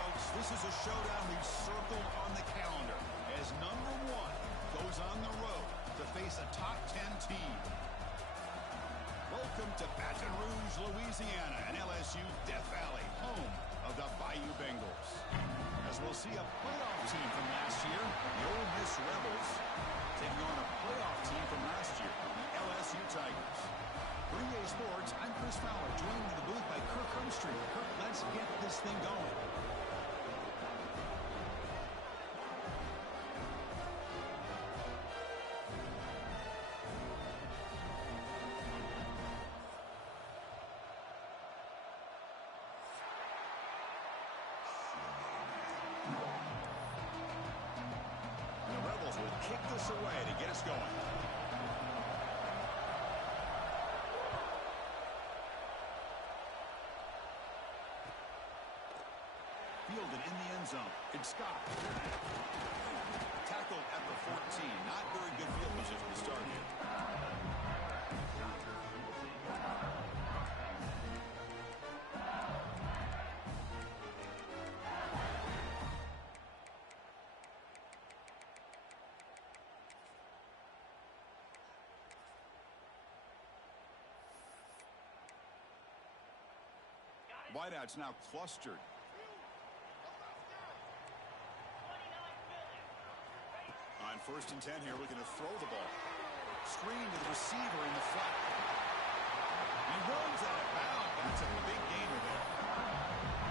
folks, this is a showdown we've circled on the calendar as number 1 goes on the road to face a top 10 team. Welcome to Baton Rouge, Louisiana, and LSU's Death Valley, home of the Bayou Bengals. As we'll see a playoff team from last year, the Ole Miss Rebels, taking on a playoff team from last year, the LSU Tigers. For EA Sports, I'm Chris Fowler, joined in the booth by Kirk Hermstreet. Kirk, let's get this thing going. And the Rebels will kick this away to get us going. Fielded in the end zone. It's Scott. Tackled at the 14. Not very good field position to start here. Wideouts now clustered. On 1st and 10 here, looking to throw the ball. Screen to the receiver in the flat. He runs out of bounds. That's a big gainer there.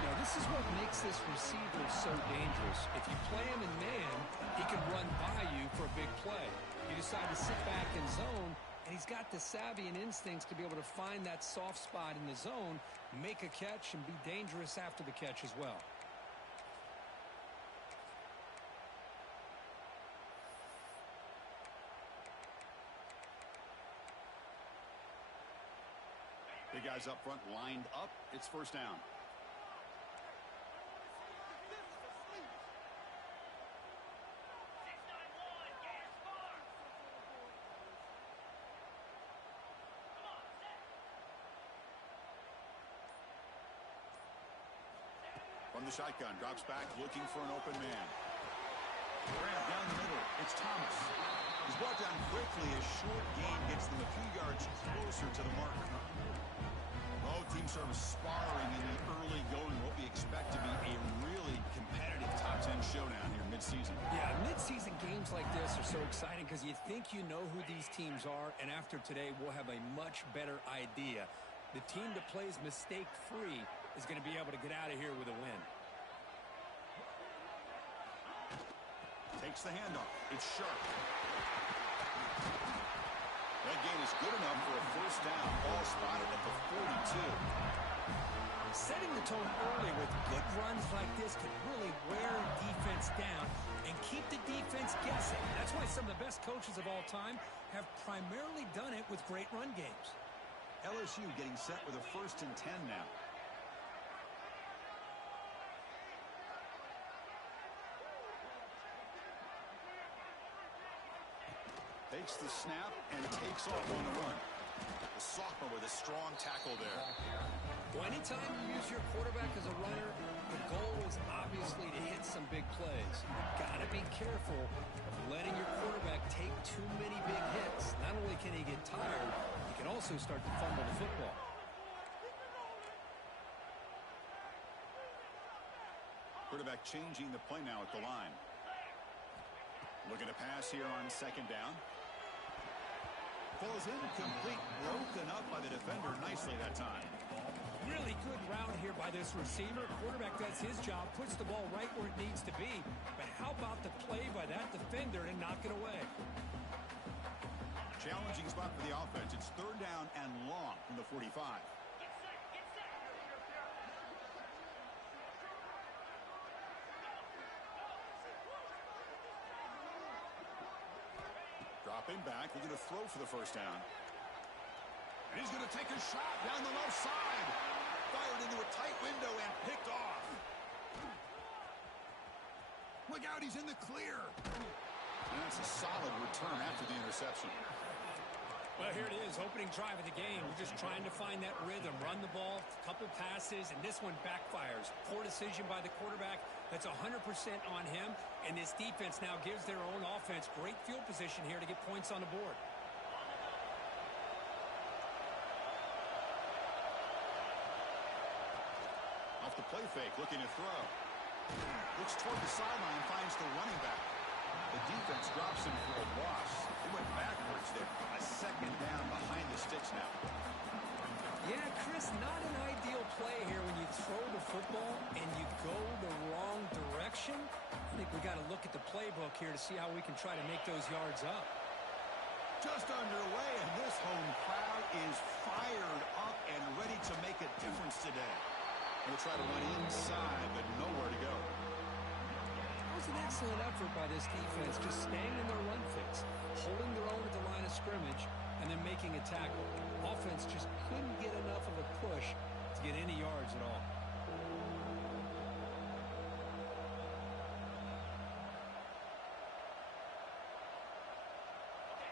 Now, this is what makes this receiver so dangerous. If you play him in man, he can run by you for a big play. You decide to sit back in zone, and he's got the savvy and instincts to be able to find that soft spot in the zone, make a catch, and be dangerous after the catch as well. Big guys up front lined up. It's 1st down. From the shotgun, drops back, looking for an open man. Grab down the middle. It's Thomas. He's brought down quickly. A short gain gets them a few yards closer to the marker. Both teams sort of sparring in the early going. What we expect to be a really competitive top 10 showdown here mid-season. Yeah, mid-season games like this are so exciting because you think you know who these teams are, and after today, we'll have a much better idea. The team that plays mistake-free is going to be able to get out of here with a win. Takes the handoff. It's sharp. That gain is good enough for a 1st down. Ball spotted at the 42. Setting the tone early with good runs like this can really wear defense down and keep the defense guessing. That's why some of the best coaches of all time have primarily done it with great run games. LSU getting set with a 1st and 10 now. Takes the snap and takes off on the run. The sophomore with a strong tackle there. Well, anytime you use your quarterback as a runner, the goal is obviously to hit some big plays. You've got to be careful of letting your quarterback take too many big hits. Not only can he get tired, he can also start to fumble the football. Quarterback changing the play now at the line. Looking to pass here on 2nd down. Falls incomplete, broken up by the defender nicely that time. Really good route here by this receiver. Quarterback does his job, puts the ball right where it needs to be. But how about the play by that defender to knock it away? Challenging spot for the offense. It's 3rd down and long from the 45. Dropping back, looking to throw for the 1st down. And he's going to take a shot down the left side. Fired into a tight window and picked off. Look out, he's in the clear. And that's a solid return after the interception. Well, here it is, opening drive of the game. We're just trying to find that rhythm, run the ball, couple passes, and this one backfires. Poor decision by the quarterback. That's 100% on him, and this defense now gives their own offense great field position here to get points on the board. Off the play fake, looking to throw. Looks toward the sideline, finds the running back. The defense drops him for a loss. He went backwards there. A second down behind the sticks now. Yeah, Chris, not an ideal play here when you throw the football and you go the wrong direction. I think we got to look at the playbook here to see how we can try to make those yards up. Just underway, and this home crowd is fired up and ready to make a difference today. We'll try to run inside, but nowhere to go. That was an excellent effort by this defense, just staying in their run fix, holding their own at the line of scrimmage, and then making a tackle. Offense just couldn't get enough of a push to get any yards at all.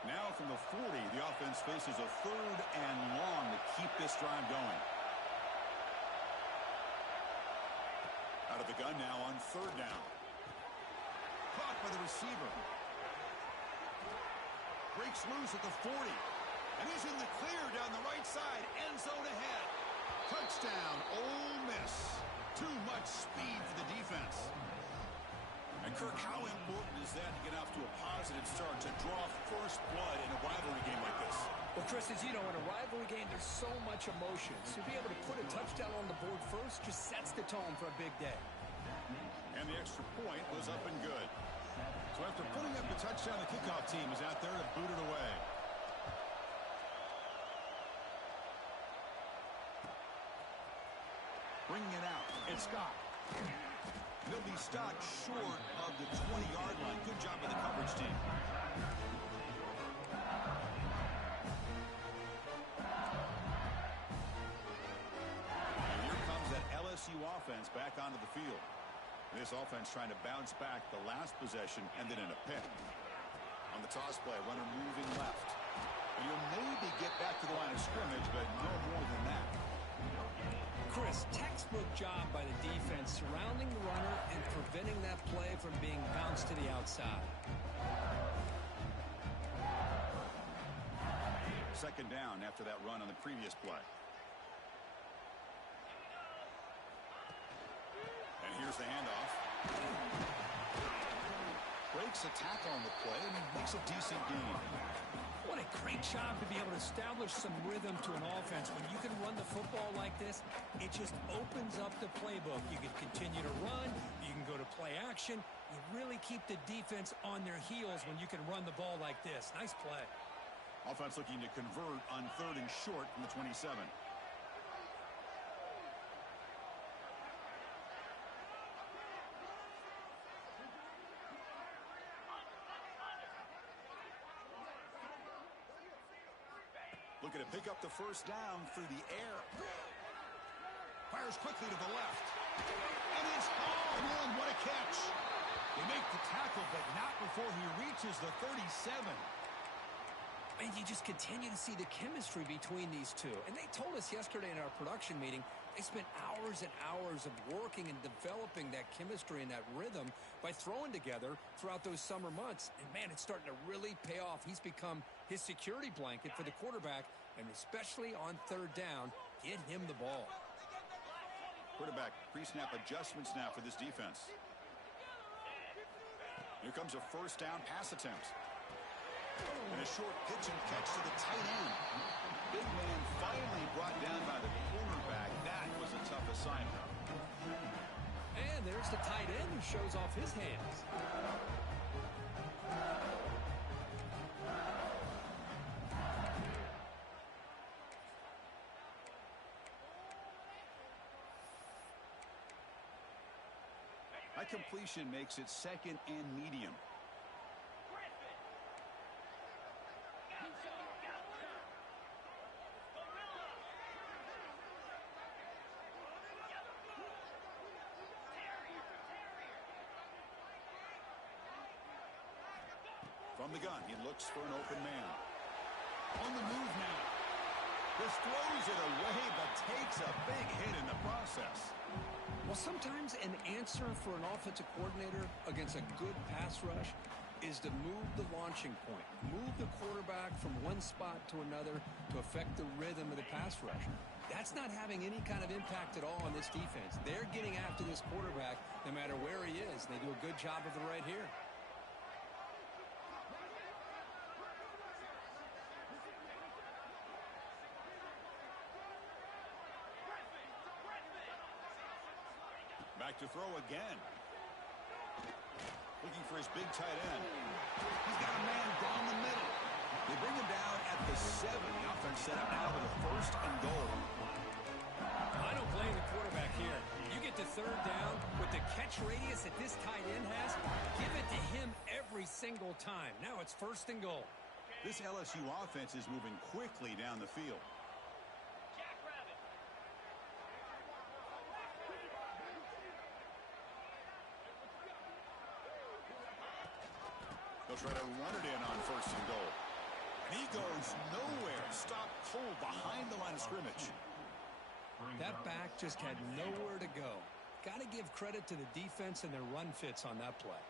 Now from the 40, the offense faces a 3rd and long to keep this drive going. Out of the gun now on 3rd down. Caught by the receiver. Breaks loose at the 40. And he's in the clear down the right side. End zone ahead. Touchdown, Ole Miss. Too much speed for the defense. And Kirk, how important is that to get off to a positive start to draw first blood in a rivalry game like this? Well, Chris, as you know, in a rivalry game, there's so much emotion. So to be able to put a touchdown on the board first just sets the tone for a big day. And the extra point was up and good. So after putting up the touchdown, the kickoff team is out there to boot it away. Bringing it out. It's Scott. They'll be stopped short of the 20-yard line. Good job by the coverage team. And here comes that LSU offense back onto the field. This offense trying to bounce back the last possession and then in a pick. On the toss play, runner moving left. And you'll maybe get back to the line of scrimmage, but no more than that. Chris, textbook job by the defense surrounding the runner and preventing that play from being bounced to the outside. 2nd down after that run on the previous play. And here's the handoff. Breaks a tackle on the play and makes a decent gain. What a great job to be able to establish some rhythm to an offense. When you can run the football like this, it just opens up the playbook. You can continue to run. You can go to play action. You really keep the defense on their heels when you can run the ball like this. Nice play. Offense looking to convert on 3rd and short from the 27. Looking to pick up the first down through the air. Fires quickly to the left. And it's hauled in. What a catch. They make the tackle, but not before he reaches the 37. And you just continue to see the chemistry between these two. And they told us yesterday in our production meeting, they spent hours and hours of working and developing that chemistry and that rhythm by throwing together throughout those summer months. And, man, it's starting to really pay off. He's become his security blanket for the quarterback, and especially on 3rd down, get him the ball. Quarterback pre-snap adjustments now for this defense. Here comes a 1st down pass attempt. And a short pitch and catch to the tight end. Big man finally brought down by the cornerback. That was a tough assignment. And there's the tight end who shows off his hands. That completion makes it 2nd and medium. From the gun, he looks for an open man. On the move now. This throws it away, but takes a big hit in the process. Well, sometimes an answer for an offensive coordinator against a good pass rush is to move the launching point, move the quarterback from one spot to another to affect the rhythm of the pass rush. That's not having any kind of impact at all on this defense. They're getting after this quarterback no matter where he is. They do a good job of it right here. Back to throw again. Looking for his big tight end. He's got a man down the middle. They bring him down at the 7. The offense set up now with a 1st and goal. I don't blame the quarterback here. You get to 3rd down with the catch radius that this tight end has, give it to him every single time. Now it's 1st and goal. This LSU offense is moving quickly down the field. They'll try to run it in on 1st and goal. And he goes nowhere. Stopped cold behind the line of scrimmage. That back just had nowhere to go. Got to give credit to the defense and their run fits on that play.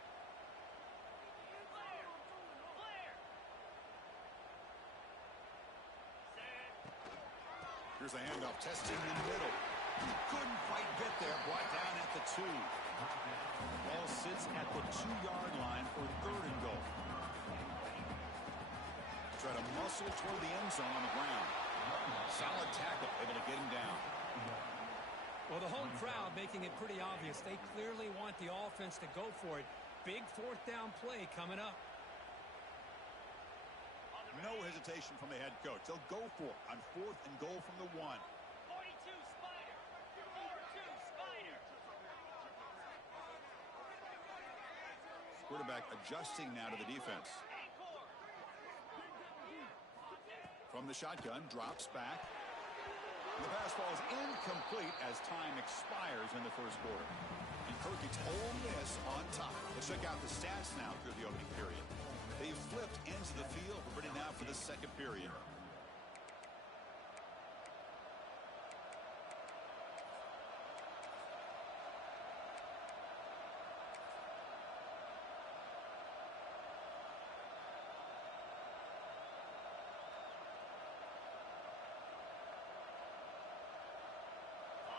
Here's the handoff, testing in the middle. Couldn't quite get there. Brought down at the 2. Ball sits at the 2-yard line for 3rd and goal. Try to muscle toward the end zone on the ground. Solid tackle, able to get him down. Well, the home crowd making it pretty obvious. They clearly want the offense to go for it. Big 4th down play coming up. No hesitation from the head coach. They'll go for it on 4th and goal from the 1. 42 Spider. 4-2 Spider. Quarterback adjusting now to the defense. From the shotgun, drops back. The pass ball is incomplete as time expires in the 1st quarter. And Kirk gets Ole Miss on top. Let's check out the stats now through the opening period. They flipped into the field. We're ready now for the 2nd period.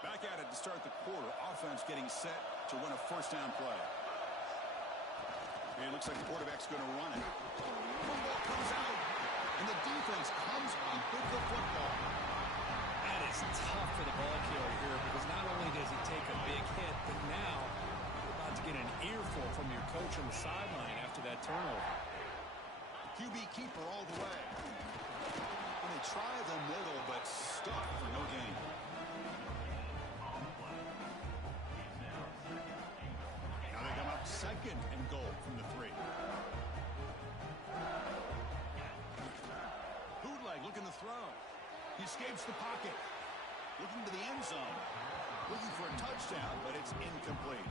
Back at it to start the quarter. Offense getting set to run a 1st down play. And it looks like the quarterback's going to run it. Football comes out, and the defense comes up with the football. That is tough for the ball carrier here because not only does he take a big hit, but now you're about to get an earful from your coach on the sideline after that turnover. QB keeper all the way. And they try the middle, but stuck for no gain. Now they come up 2nd and goal from the 3. Bootleg looking to throw. He escapes the pocket. Looking to the end zone. Looking for a touchdown, but it's incomplete.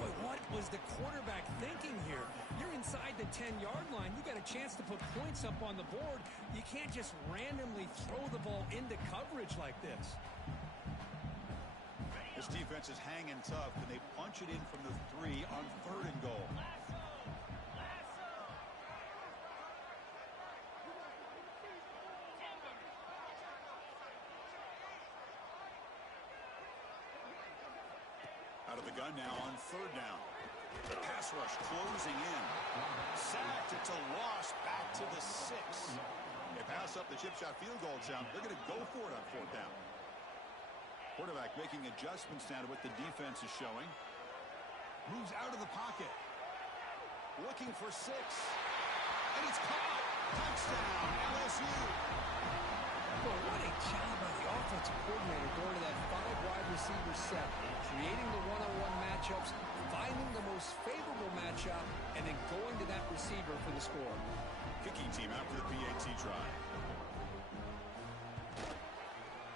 But what was the quarterback thinking here? You're inside the 10-yard line. You got a chance to put points up on the board. You can't just randomly throw the ball into coverage like this. This defense is hanging tough, and they punch it in from the 3 on 3rd and goal. Out of the gun now on 3rd down. The pass rush closing in. Sacked. It's a loss back to the 6. They pass up the chip shot field goal attempt. They're going to go for it on 4th down. Quarterback making adjustments now to what the defense is showing. Moves out of the pocket. Looking for 6. And it's caught. Touchdown, LSU. Well, what a job by the offensive coordinator going to that 5-wide receiver set, creating the one-on-one matchups, finding the most favorable matchup, and then going to that receiver for the score. Kicking team out for the PAT try.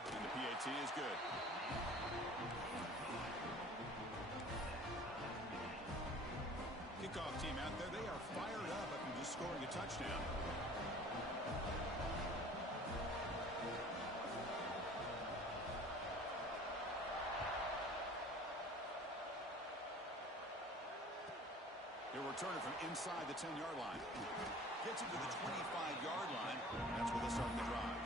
And the PAT is good. Kickoff team out there. They are fired up after just scoring a touchdown. He'll return it from inside the 10-yard line. Gets it to the 25-yard line. That's where they start the drive.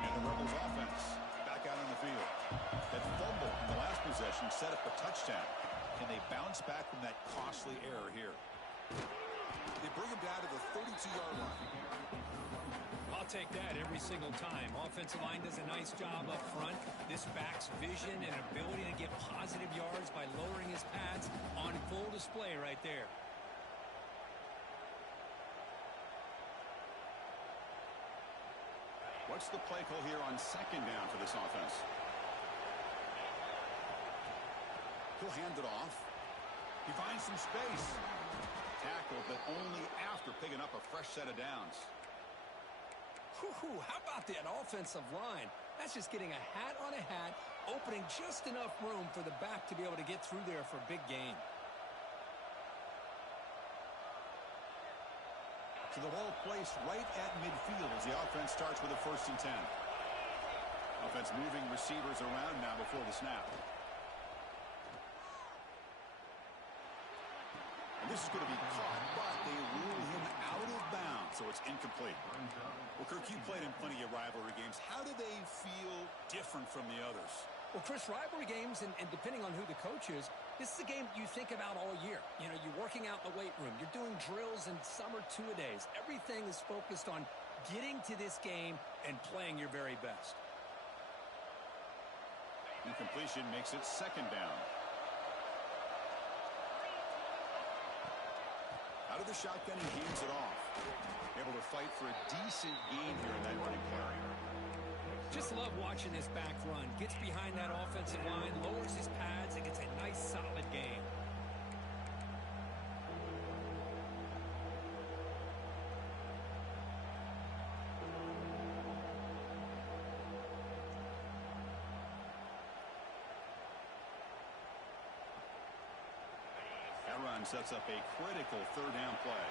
And the Rebels offense back out on the field. That fumble in the last possession set up a touchdown. Can they bounce back from that costly error here? They bring him down to the 32-yard line. I'll take that every single time. Offensive line does a nice job up front. This back's vision and ability to get positive yards by lowering his pads on full display right there. What's the play call here on second down for this offense? He'll hand it off. He finds some space. Tackle, but only after picking up a fresh set of downs. How about that offensive line? That's just getting a hat on a hat, opening just enough room for the back to be able to get through there for a big gain. So the ball placed right at midfield as the offense starts with a 1st and 10. Offense moving receivers around now before the snap. And this is going to be caught, but they rule him out of bounds, so it's incomplete. Well, Kirk, you played in plenty of rivalry games. How do they feel different from the others? Well, Chris, rivalry games, and depending on who the coach is, this is a game you think about all year. You know, you're working out in the weight room. You're doing drills in summer two-a-days. Everything is focused on getting to this game and playing your very best. Incompletion makes it 2nd down. Out of the shotgun, he hands it off. Able to fight for a decent gain here in that running play. Just love watching this back run. Gets behind that offensive line, lowers his pads, and gets a nice solid gain. That run sets up a critical 3rd down play.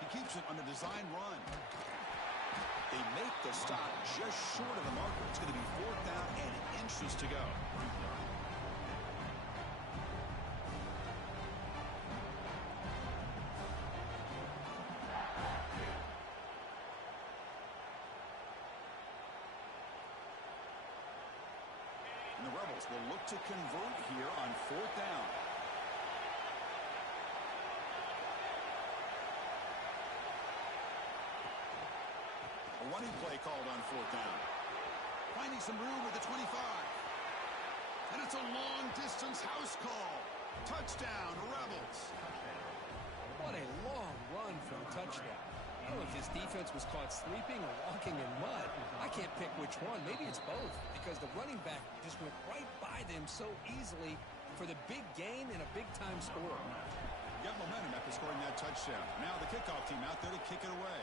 He keeps it on a design run. They make the stop just short of the marker. It's going to be 4th down and inches to go. And the Rebels will look to convert here on 4th down. A running play called on 4th down. Finding some room at the 25. And it's a long-distance house call. Touchdown, Rebels. What a long run for a touchdown. I don't know if this defense was caught sleeping or walking in mud. I can't pick which one. Maybe it's both, because the running back just went right by them so easily for the big gain and a big-time score. Got momentum after scoring that touchdown. Now the kickoff team out there to kick it away.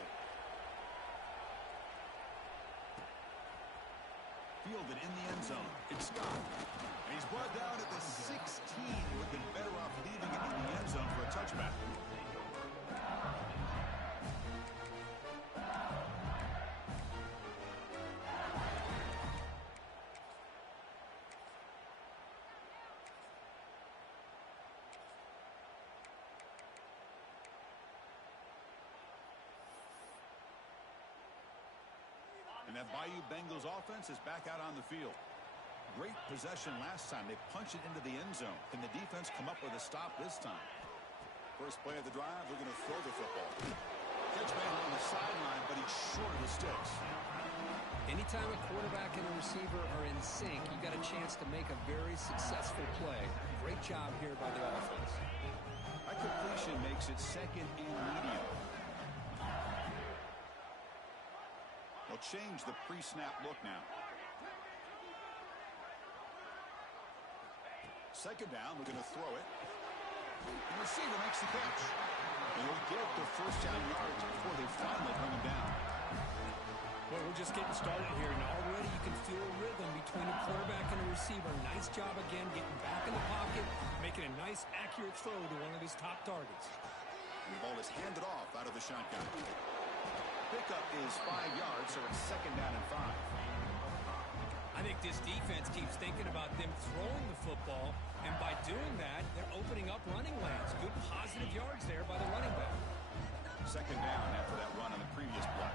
Fielded in the end zone. It's Scott. And he's brought down at the 16. Would have been better off leaving it in the end zone for a touchback. And that Bayou Bengals offense is back out on the field. Great possession last time. They punched it into the end zone. Can the defense come up with a stop this time? First play of the drive, they're going to throw the football. Catch man on the sideline, but he's short of the sticks. Anytime a quarterback and a receiver are in sync, you got a chance to make a very successful play. Great job here by the offense. That completion makes it 2nd and medium. They'll change the pre-snap look now. 2nd down, we're going to throw it. The receiver makes the catch. And he'll get the 1st down yards before they finally bring him down. Well, we're just getting started here, and already you can feel a rhythm between a quarterback and a receiver. Nice job again getting back in the pocket, making a nice, accurate throw to one of his top targets. And the ball is handed off out of the shotgun. Pickup is 5 yards, so it's 2nd down and 5. I think this defense keeps thinking about them throwing the football, and by doing that, they're opening up running lanes. Good positive yards there by the running back. 2nd down after that run on the previous play.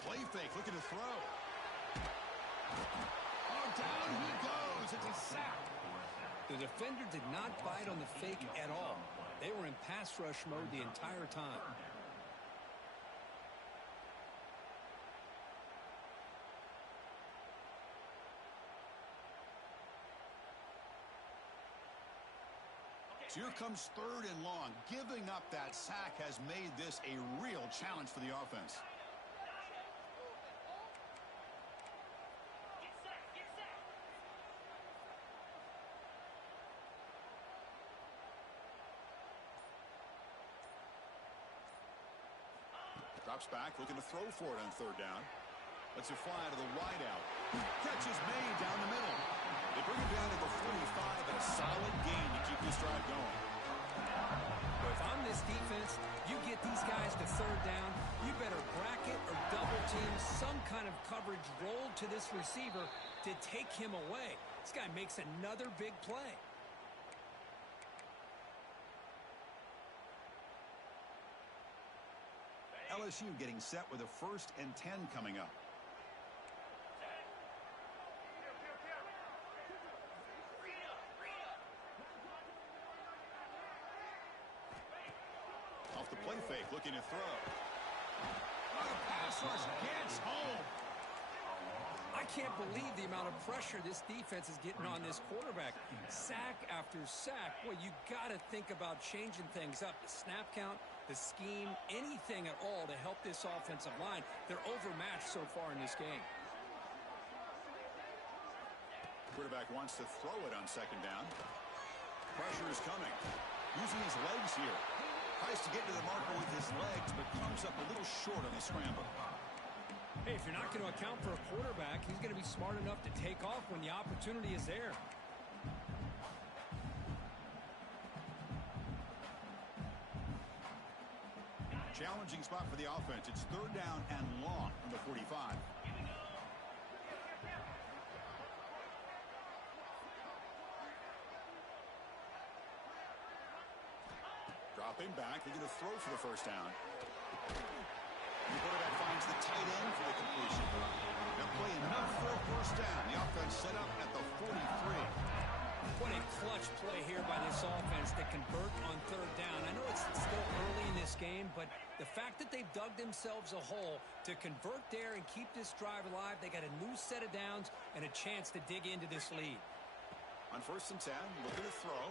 Play fake, looking to throw. Oh, down he goes. It's a sack. The defender did not bite on the fake at all. They were in pass rush mode the entire time. So here comes 3rd and long. Giving up that sack has made this a real challenge for the offense. Drops back, looking to throw for it on 3rd down. Lets it fly to the wideout. Catch is made down the middle. They bring it down to the 45 and a solid gain to keep this drive going. Well, if I'm this defense, you get these guys to 3rd down, you better bracket or double team some kind of coverage rolled to this receiver to take him away. This guy makes another big play. LSU getting set with a 1st and 10 coming up. Off the play fake, looking to throw. Oh, the pass rush gets home. I can't believe the amount of pressure this defense is getting on this quarterback. Sack after sack. Well, you got to think about changing things up. The snap count, the scheme, anything at all to help this offensive line. They're overmatched so far in this game. Quarterback wants to throw it on 2nd down. Pressure is coming. Using his legs here. Tries to get to the marker with his legs, but comes up a little short on the scramble. Hey, if you're not going to account for a quarterback, he's going to be smart enough to take off when the opportunity is there. Challenging spot for the offense. It's 3rd down and long from the 45. Dropping back, they're going to throw for the 1st down. The quarterback finds the tight end for the completion. They'll play enough for a 1st down. The offense set up at the 43. What a clutch play here by this offense to convert on 3rd down. I know it's still early in this game, but the fact that they've dug themselves a hole to convert there and keep this drive alive, they got a new set of downs and a chance to dig into this lead. On 1st and 10, looking to throw.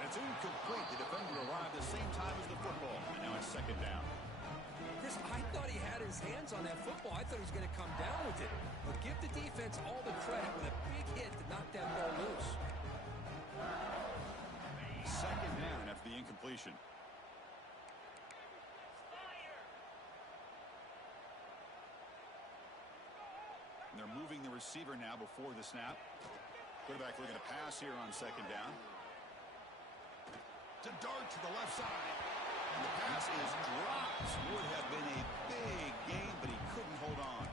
And it's incomplete. The defender arrived the same time as the football. And now it's 2nd down. Chris, I thought he had his hands on that football. I thought he was going to come down with it. But give the defense all the credit with a big hit to knock that ball loose. 2nd down after the incompletion. And they're moving the receiver now before the snap. Quarterback looking to pass here on 2nd down. To dart to the left side. And the pass is dropped. Would have been a big gain, but he couldn't hold on.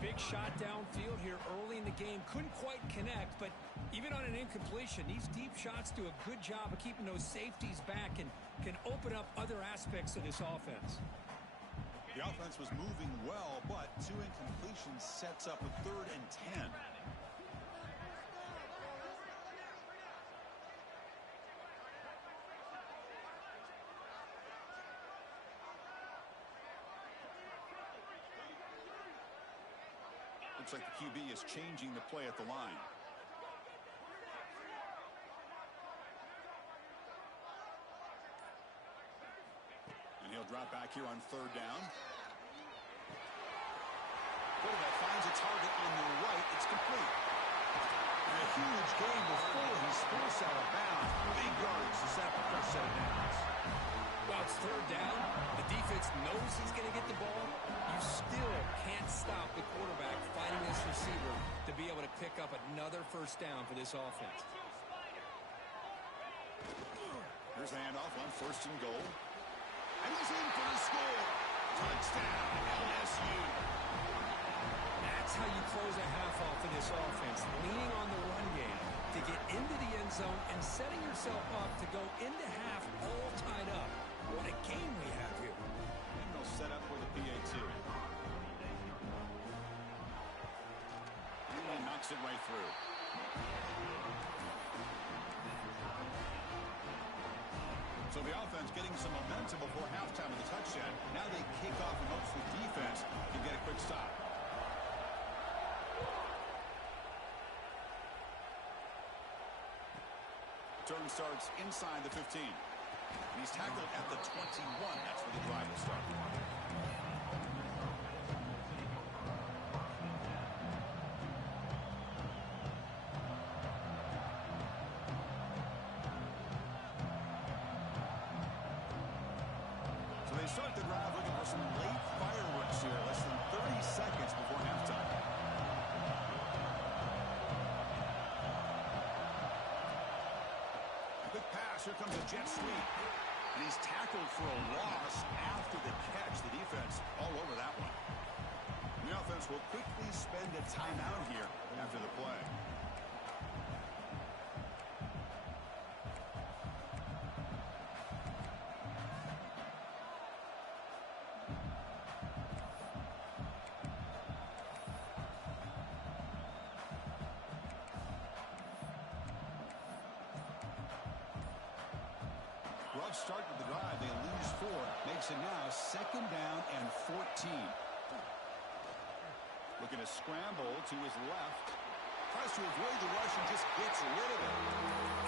Big shot downfield here early in the game. Couldn't quite connect, but even on an incompletion, these deep shots do a good job of keeping those safeties back and can open up other aspects of this offense. The offense was moving well, but 2 incompletions sets up a 3rd and 10. Looks like the QB is changing the play at the line. And he'll drop back here on 3rd down. Quarterback finds a target on the right. It's complete. A huge gain before he's forced out of bounds. Big yardage to set up the first set of downs. Well, it's third down. The defense knows he's going to get the ball. You still can't stop the quarterback fighting this receiver to be able to pick up another first down for this offense. Here's the handoff on first and goal. And he's in for the score. Touchdown, LSU. That's how you close a half off in this offense, leaning on the run game to get into the end zone and setting yourself up to go into half all tied up. What a game we have here. And they'll set up for the PA2. And he knocks it right through. So the offense getting some momentum before halftime of the touchdown. Now they kick off and hopes the defense can get a quick stop. Turn starts inside the 15. And he's tackled at the 21. That's where the drive will start. So they start the drive looking for some late fireworks here. Less than 30 seconds before halftime. Quick pass. Here comes a jet sweep. And he's tackled for a loss after the catch. The defense all over that one. The offense will quickly spend a timeout here after the play. Rough start to the drive. They lose 4. Makes it now second down and 14. Looking to scramble to his left. Tries to avoid the rush and just gets rid of it.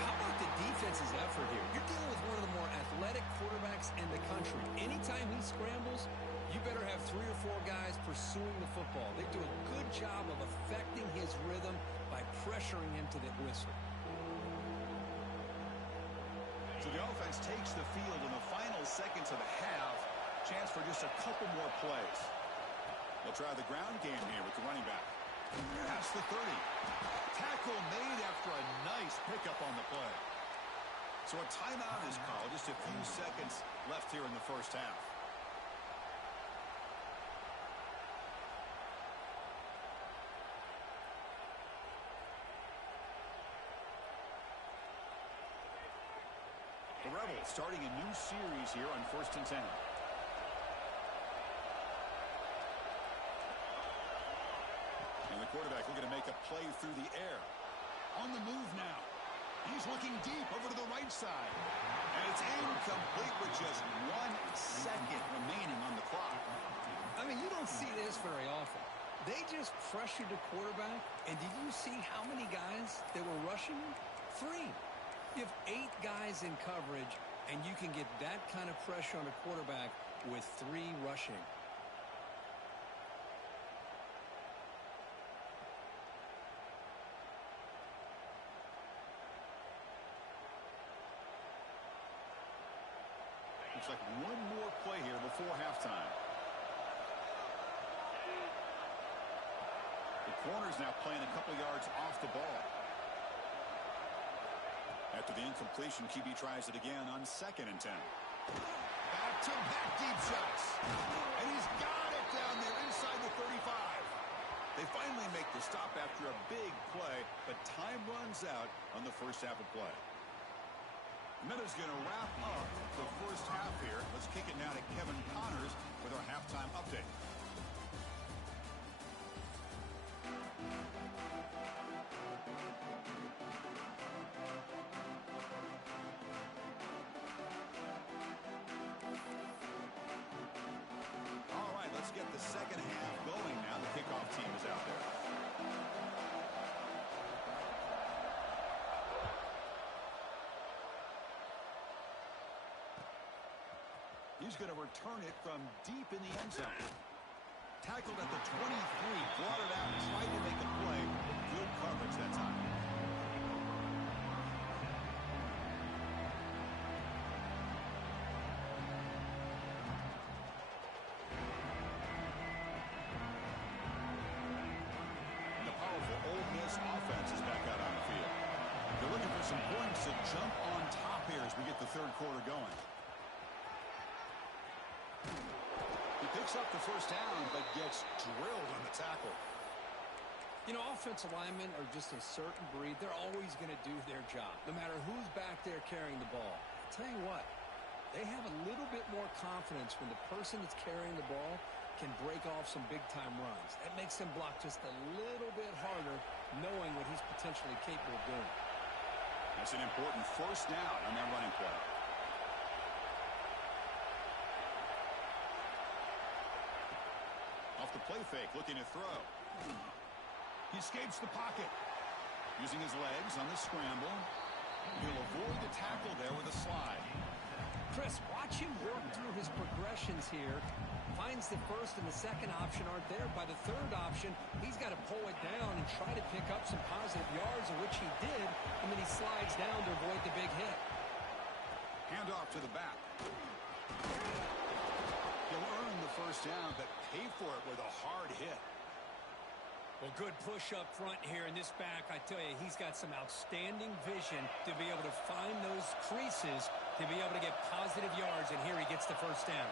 How about the defense's effort here? You're dealing with one of the more athletic quarterbacks in the country. Anytime he scrambles, you better have 3 or 4 guys pursuing the football. They do a good job of affecting his rhythm by pressuring him to the whistle. So the offense takes the field in the final seconds of the half. Chance for just a couple more plays. They'll try the ground game here with the running back. That's the 30. Tackle made after a nice pickup on the play. So a timeout is called. Just a few seconds left here in the first half. The Rebels starting a new series here on 1st and 10. And the quarterback looking to make a play through the air. On the move now. He's looking deep over to the right side. And it's incomplete with just 1 second remaining on the clock. I mean, you don't see this very often. They just pressured the quarterback, and did you see how many guys that were rushing him? 3. You have 8 guys in coverage, and you can get that kind of pressure on a quarterback with 3 rushing. Looks like one more play here before halftime. The corner's now playing a couple yards off the ball. After the incompletion, QB tries it again on 2nd and 10. Back-to-back deep shots. And he's got it down there inside the 35. They finally make the stop after a big play, but time runs out on the first half of play. And that is going to wrap up the first half here. Let's kick it now to Kevin Connors with our halftime update. All right, let's get the second half going now. The kickoff team is out there. He's going to return it from deep in the end zone. Tackled at the 23, brought it out, tried to make a play. Good coverage that time. wants to jump on top here as we get the third quarter going. He picks up the first down, but gets drilled on the tackle. You know, offensive linemen are just a certain breed. They're always going to do their job, no matter who's back there carrying the ball. I'll tell you what, they have a little bit more confidence when the person that's carrying the ball can break off some big-time runs. That makes them block just a little bit harder, knowing what he's potentially capable of doing. That's an important first down on that running play. Off the play fake, looking to throw. He escapes the pocket. Using his legs on the scramble. He'll avoid the tackle there with a slide. Chris, watch him work through his progressions here. Finds the first and the second option aren't there. By the third option, he's got to pull it down and try to pick up some positive yards, of which he did, and then he slides down to avoid the big hit. Hand off to the back. He'll earn the first down, but pay for it with a hard hit. Well, good push up front here in this back. I tell you, he's got some outstanding vision to be able to find those creases, to be able to get positive yards, and here he gets the first down.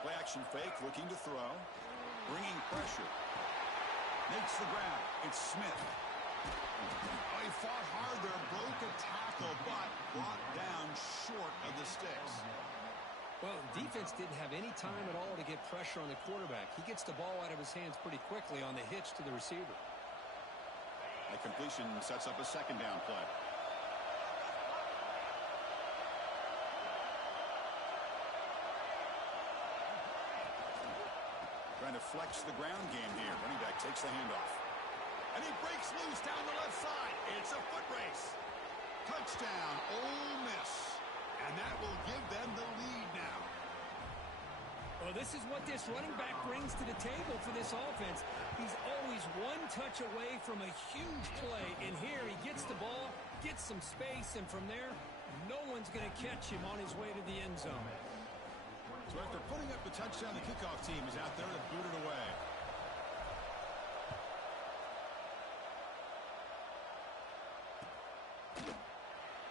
Play action fake, looking to throw. Bringing pressure. Makes the grab. It's Smith. Oh, he fought hard there, broke a tackle, but brought down short of the sticks. Well, defense didn't have any time at all to get pressure on the quarterback. He gets the ball out of his hands pretty quickly on the hitch to the receiver. That completion sets up a second down play. Trying to flex the ground game here. Running back takes the handoff. And he breaks loose down the left side. It's a foot race. Touchdown, Ole Miss. And that will give them the lead now. Well, this is what this running back brings to the table for this offense. He's always one touch away from a huge play. And here he gets the ball, gets some space, and from there, no one's going to catch him on his way to the end zone. So after putting up the touchdown, the kickoff team is out there to boot it away.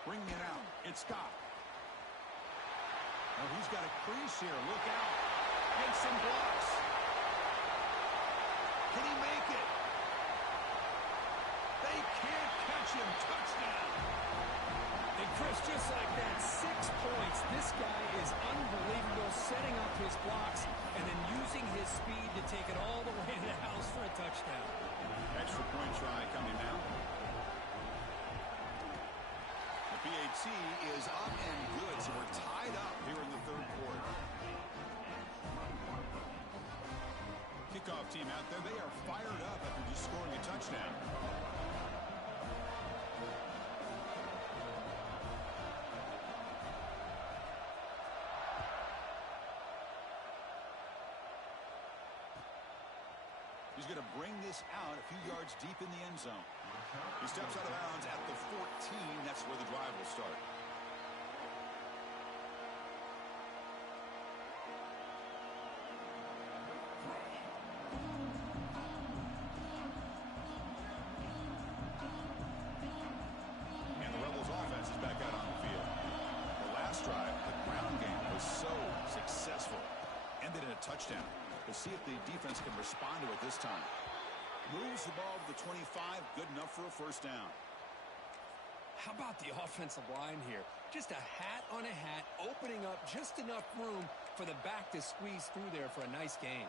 Bringing it out. It's Scott. Oh, he's got a crease here. Look out. Gets some blocks. Can he make it? They can't catch him. Touchdown. And Chris, just like that, 6 points. This guy is unbelievable, setting up his blocks and then using his speed to take it all the way to the house for a touchdown. Extra point try coming now. The PAT is up and good, so we're tied up here in the third quarter. Kickoff team out there, they are fired up after just scoring a touchdown. He's going to bring this out a few yards deep in the end zone. He steps out of bounds at the 14. That's where the drive will start. And the Rebels offense is back out on the field. The last drive, the ground game was so successful. Ended in a touchdown. We'll see if the defense can respond to it this time. Moves the ball to the 25. Good enough for a first down. How about the offensive line here? Just a hat on a hat, opening up just enough room for the back to squeeze through there for a nice gain.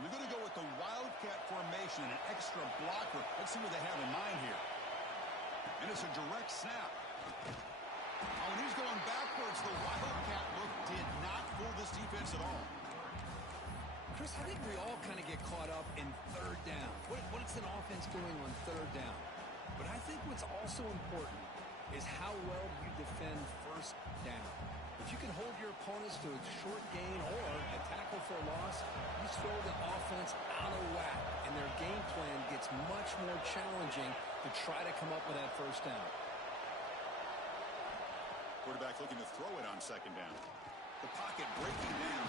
We're going to go with the Wildcat formation, an extra blocker. Let's see what they have in mind here. And it's a direct snap. Oh, and he's going backwards. The Wildcat look did not fool this defense at all. Chris, I think we all kind of get caught up in third down. What's an offense doing on third down? But I think what's also important is how well you defend first down. If you can hold your opponents to a short gain or a tackle for a loss, you throw the offense out of whack, and their game plan gets much more challenging to try to come up with that first down. Quarterback looking to throw it on second down. The pocket breaking down.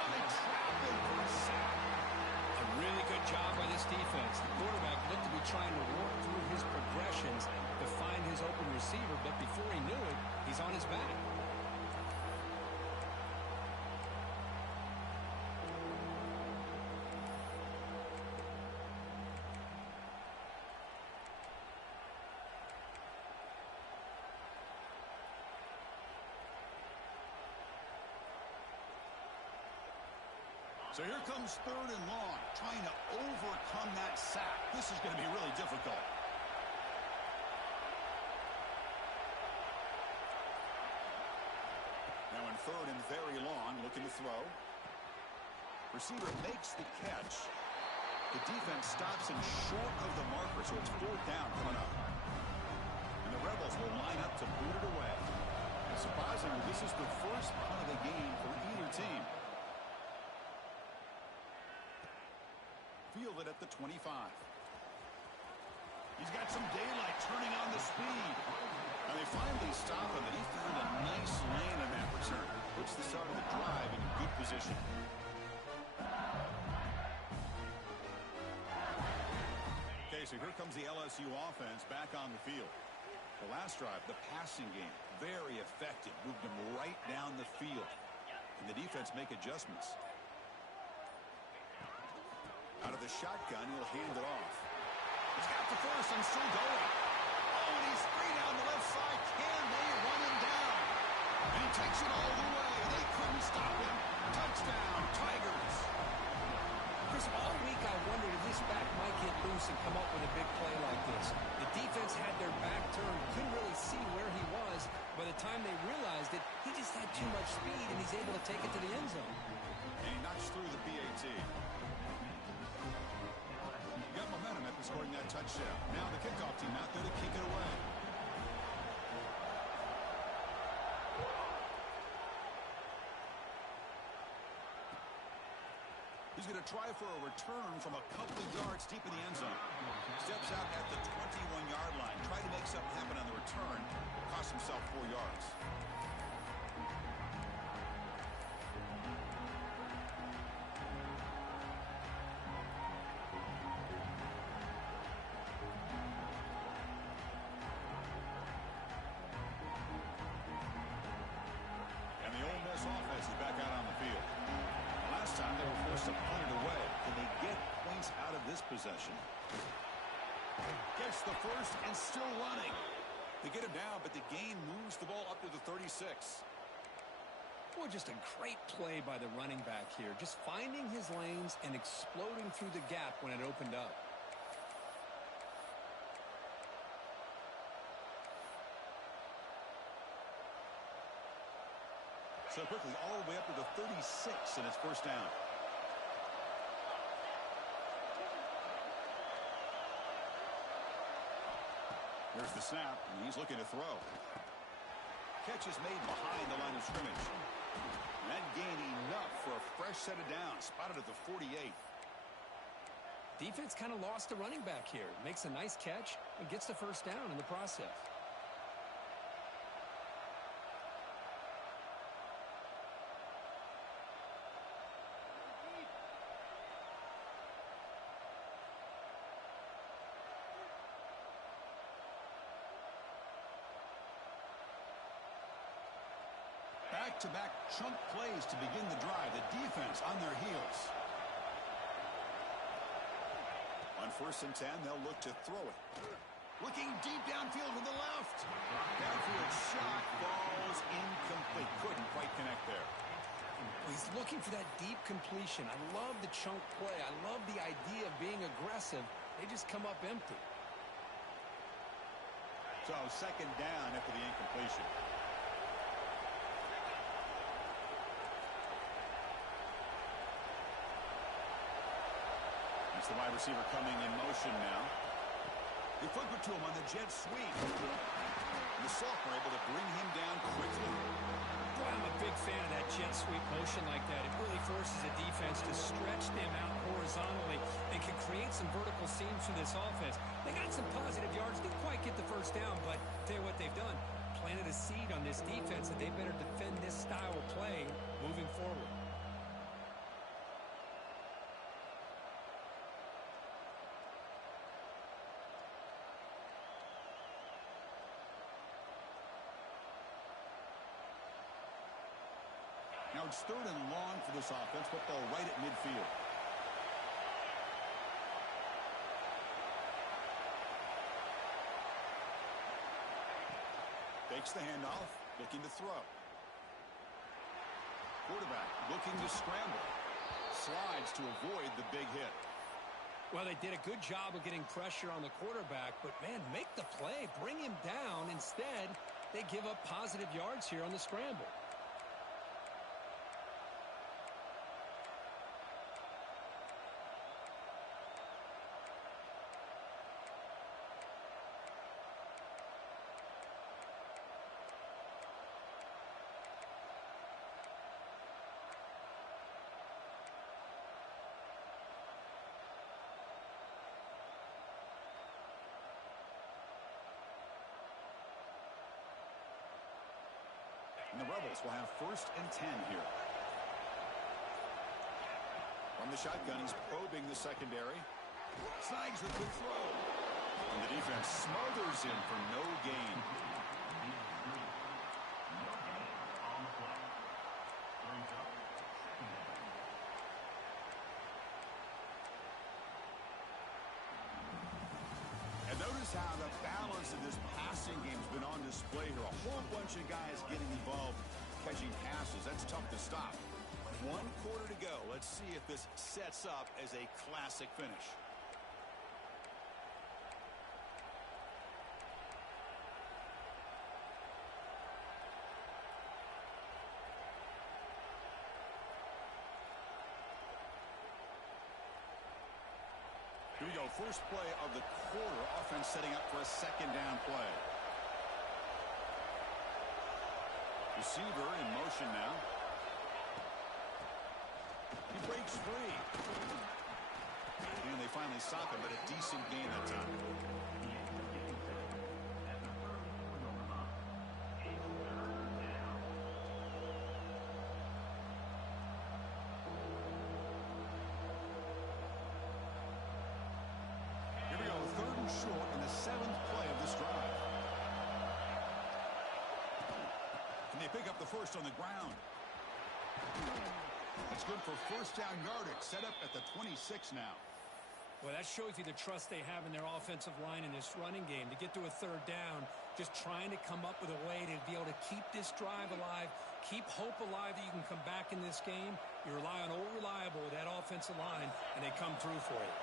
Oh, they trap him for a sack. A really good job by this defense. The quarterback looked to be trying to work through his progressions to find his open receiver, but before he knew it, he's on his back. So here comes third and long, trying to overcome that sack. This is going to be really difficult. Now in third and very long, looking to throw. Receiver makes the catch. The defense stops him short of the marker, so it's fourth down coming up. And the Rebels will line up to boot it away. And surprisingly, this is the first punt of the game for either team. Fielded at the 25. He's got some daylight turning on the speed. And they finally stop him, and he found a nice lane on that return. Puts the start of the drive in good position. Okay, so here comes the LSU offense back on the field. The last drive, the passing game, very effective. Moved him right down the field. And the defense make adjustments. Out of the shotgun, he'll hand it off. He's got the first and still going. Oh, and he's free down the left side. Can they run him down? And he takes it all the way. They couldn't stop him. Touchdown, Tigers. Chris, all week I wondered if this back might get loose and come up with a big play like this. The defense had their back turned, couldn't really see where he was. By the time they realized it, he just had too much speed, and he's able to take it to the end zone. And he knocks through the PAT. Got momentum after scoring that touchdown. Now the kickoff team out there to kick it away. He's going to try for a return from a couple of yards deep in the end zone. Steps out at the 21-yard line. Tried to make something happen on the return. Cost himself 4 yards. And the Ole Miss offense is back out on the field. Last time they were forced to punt it away. Can they get points out of this possession? Gets the first and still running. They get him down, but the gain moves the ball up to the 36. Boy, just a great play by the running back here. Just finding his lanes and exploding through the gap when it opened up. So quickly all the way up to the 36, and it's first down. There's the snap, and he's looking to throw. Catch is made behind the line of scrimmage. And that gained enough for a fresh set of downs, spotted at the 48. Defense kind of lost the running back here. Makes a nice catch and gets the first down in the process. Back-to-back chunk plays to begin the drive. The defense on their heels. On 1st and 10, they'll look to throw it. Looking deep downfield to the left. Downfield shot falls incomplete. Couldn't quite connect there. He's looking for that deep completion. I love the chunk play. I love the idea of being aggressive. They just come up empty. So second down after the incompletion. It's the wide receiver coming in motion now. They flip it to him on the jet sweep. And the sophomore able to bring him down quickly. big fan of that jet sweep motion like that. It really forces a defense to stretch them out horizontally and can create some vertical seams for this offense. They got some positive yards. Didn't quite get the first down, but I'll tell you what they've done. Planted a seed on this defense that they better defend this style of play moving forward. Now it's 3rd and long for this offense. Football right at midfield. Takes the handoff, looking to throw. Quarterback looking to scramble. Slides to avoid the big hit. Well, they did a good job of getting pressure on the quarterback, but, man, make the play. Bring him down. Instead, they give up positive yards here on the scramble. And the Rebels will have 1st and 10 here. From the shotgun, he's probing the secondary. Snags the good throw. And the defense smothers him for no gain. And notice how the balance of this passing game has been on display here. A whole bunch of guys getting involved, catching passes. That's tough to stop. 1 quarter to go. Let's see if this sets up as a classic finish. Here we go. First play of the quarter. Offense setting up for a 2nd down play. Receiver in motion now. He breaks free. And they finally stop him, but a decent gain that time. Here we go, 3rd and short in the 7th play of this drive. And they pick up the first on the ground. It's good for 1st down yardage. Set up at the 26 now. Well, that shows you the trust they have in their offensive line in this running game. To get to a 3rd down, just trying to come up with a way to be able to keep this drive alive, keep hope alive that you can come back in this game. You rely on Old Reliable with that offensive line, and they come through for you.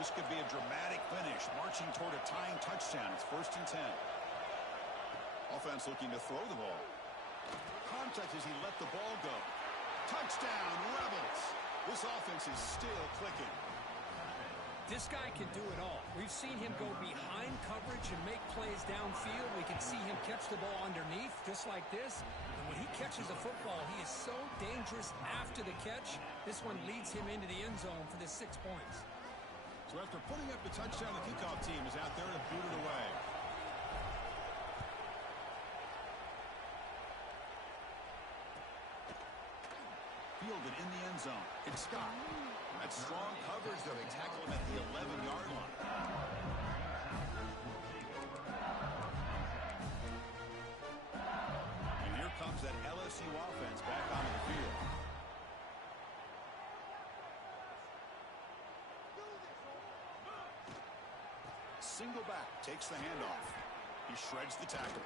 This could be a dramatic finish, marching toward a tying touchdown. It's 1st and 10. Offense looking to throw the ball. Contact as he let the ball go. Touchdown, Rebels. This offense is still clicking. This guy can do it all. We've seen him go behind coverage and make plays downfield. We can see him catch the ball underneath, just like this. And when he catches the football, he is so dangerous after the catch. This one leads him into the end zone for the 6 points. So after putting up the touchdown, the kickoff team is out there to boot it away. Fielded in the end zone. It's Scott. That's strong coverage, though. They tackle him at the 11-yard line. And here comes that LSU offense back onto the field. Single back takes the handoff. He shreds the tackle.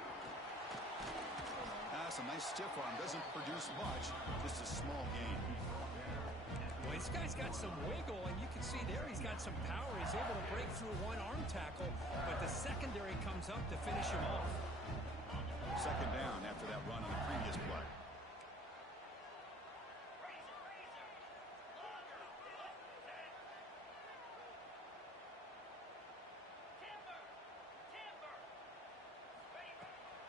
That's a nice stiff arm. Doesn't produce much. Just a small gain. Well, this guy's got some wiggle, and you can see there he's got some power. He's able to break through one arm tackle, but the secondary comes up to finish him off. 2nd down after that run on the previous play.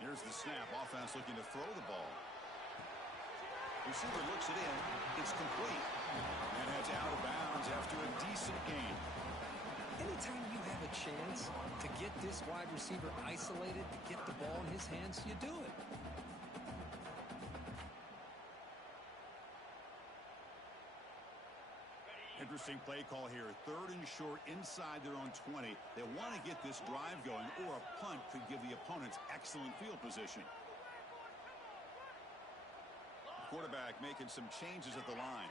Here's the snap. Offense looking to throw the ball. Receiver looks it in. It's complete. And heads out of bounds after a decent gain. Anytime you have a chance to get this wide receiver isolated, to get the ball in his hands, you do it. Interesting play call here. 3rd and short inside their own 20. They want to get this drive going, or a punt could give the opponents excellent field position. Quarterback making some changes at the line.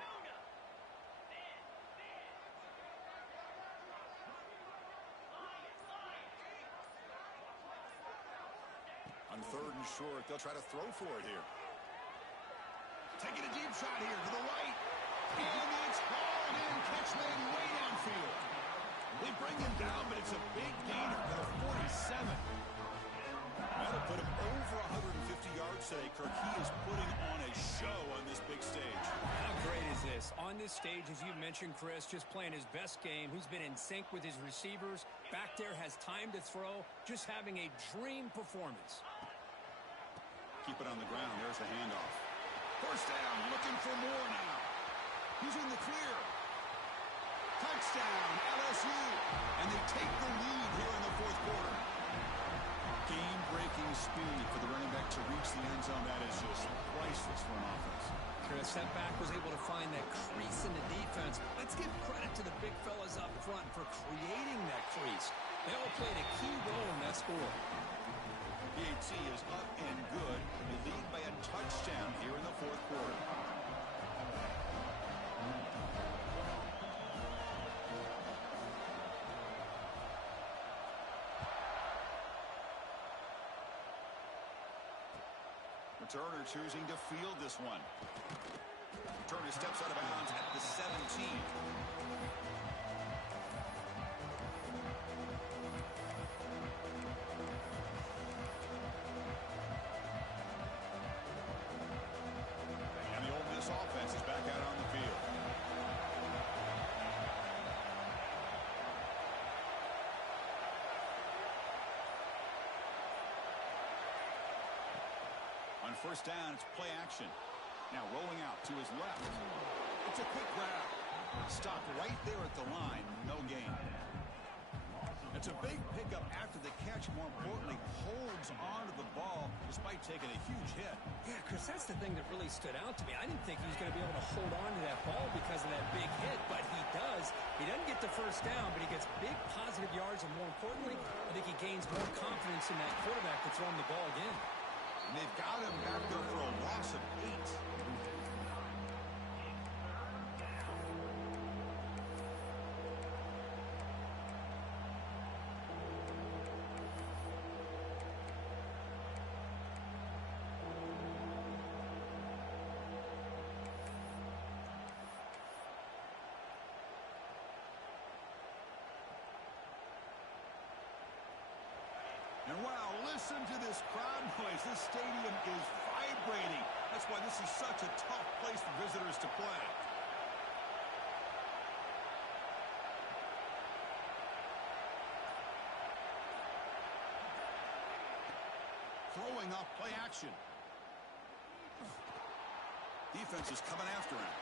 On 3rd and short, they'll try to throw for it here. Taking a deep shot here to the right. And it's hauled in. Catch made way downfield. They bring him down, but it's a big gainer for the 47. That'll put him over 150 yards today, Kirk. He is putting on a show on this big stage. How great is this? On this stage, as you mentioned, Chris, just playing his best game. He's been in sync with his receivers. Back there, has time to throw. Just having a dream performance. Keep it on the ground. There's the handoff. 1st down, looking for more now. He's in the clear. Touchdown, LSU. And they take the lead here in the 4th quarter. Game-breaking speed for the running back to reach the end zone. That is just priceless for an offense. Chris, that back was able to find that crease in the defense. Let's give credit to the big fellas up front for creating that crease. They all played a key role in that score. PAT is up and good. They lead by a touchdown here in the 4th quarter. Turner choosing to field this one. Turner steps out of bounds at the 17. And the Ole Miss offense is back out on the field. On 1st down, it's play action. Now rolling out to his left. It's a quick grab. Stopped right there at the line. No gain. It's a big pickup after the catch. More importantly, holds onto the ball despite taking a huge hit. Yeah, Chris, that's the thing that really stood out to me. I didn't think he was going to be able to hold on to that ball because of that big hit, but he does. He doesn't get the 1st down, but he gets big positive yards, and more importantly, I think he gains more confidence in that quarterback to throw him the ball again. And they've got him back there for a loss of 8. And wow, listen to this crowd noise. This stadium is vibrating. That's why this is such a tough place for visitors to play. Throwing off play action. Defense is coming after him.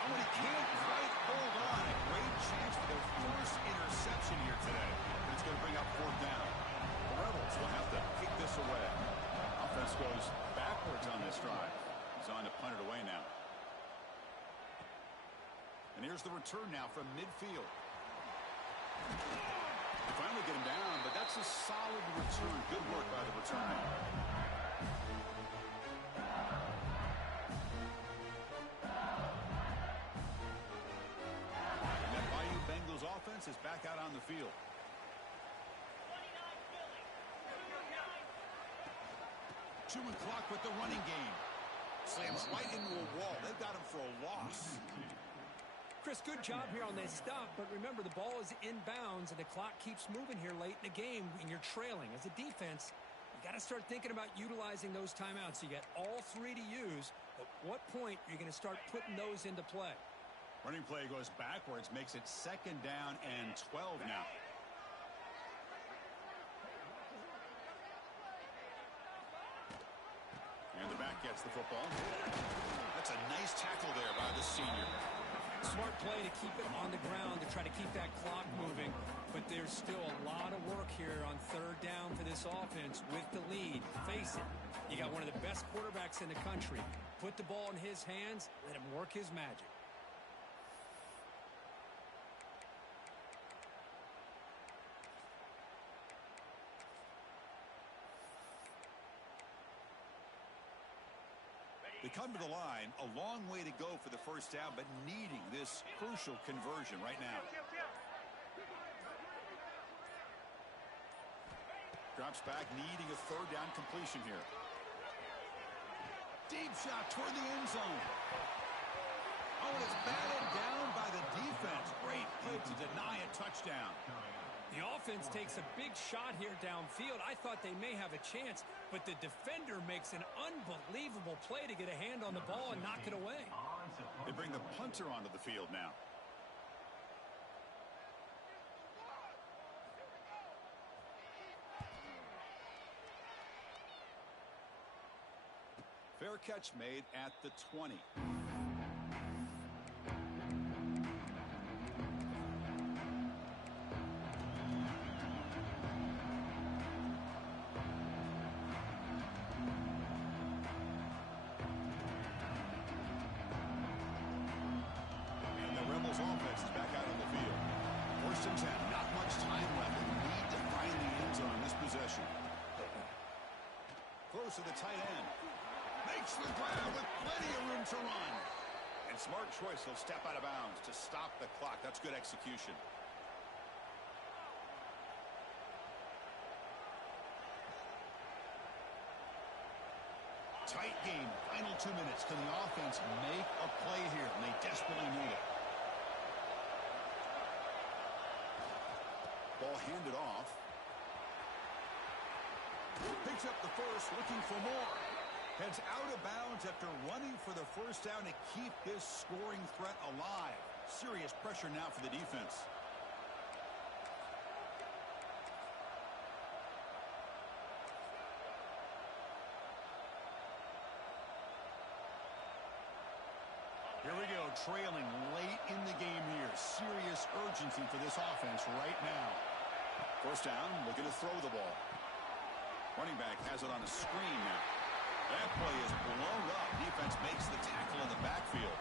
Oh, and he can't quite hold on. A great chance for their first interception here today. But it's going to bring up 4th down. The Rebels will have to kick this away. Offense goes backwards on this drive. He's on to punt it away now. And here's the return now from midfield. They finally get him down, but that's a solid return. Good work by the returner. Offense is back out on the field. Chewing clock with the running game. Slams right into a wall. They've got him for a loss. Chris, good job here on this stop, but remember the ball is inbounds and the clock keeps moving here late in the game and you're trailing. As a defense, you got to start thinking about utilizing those timeouts. You got all 3 to use. At what point are you going to start putting those into play? Running play goes backwards, makes it 2nd down and 12 now. And the back gets the football. That's a nice tackle there by the senior. Smart play to keep it on the ground to try to keep that clock moving. But there's still a lot of work here on third down for this offense with the lead. Face it, you got one of the best quarterbacks in the country. Put the ball in his hands, let him work his magic. They come to the line, a long way to go for the first down, but needing this crucial conversion right now. Drops back, needing a third down completion here. Deep shot toward the end zone. Oh, and it's batted down by the defense. Great play to deny a touchdown. The offense takes a big shot here downfield. I thought they may have a chance, but the defender makes an unbelievable play to get a hand on the ball and knock it away. They bring the punter onto the field now. Fair catch made at the 20. Offense is back out on the field. First and 10. Not much time left. They need to find the end zone in this possession. Close to the tight end. Makes the grab with plenty of room to run. And smart choice. He'll step out of bounds to stop the clock. That's good execution. Tight game. Final 2 minutes. Can the offense make a play here? And they desperately need it. Ball handed off. Picks up the first, looking for more. Heads out of bounds after running for the first down to keep this scoring threat alive. Serious pressure now for the defense. Here we go, trailing late in the game here. Serious urgency for this offense right now. First down, looking to throw the ball. Running back has it on a screen now. That play is blown up. Defense makes the tackle in the backfield.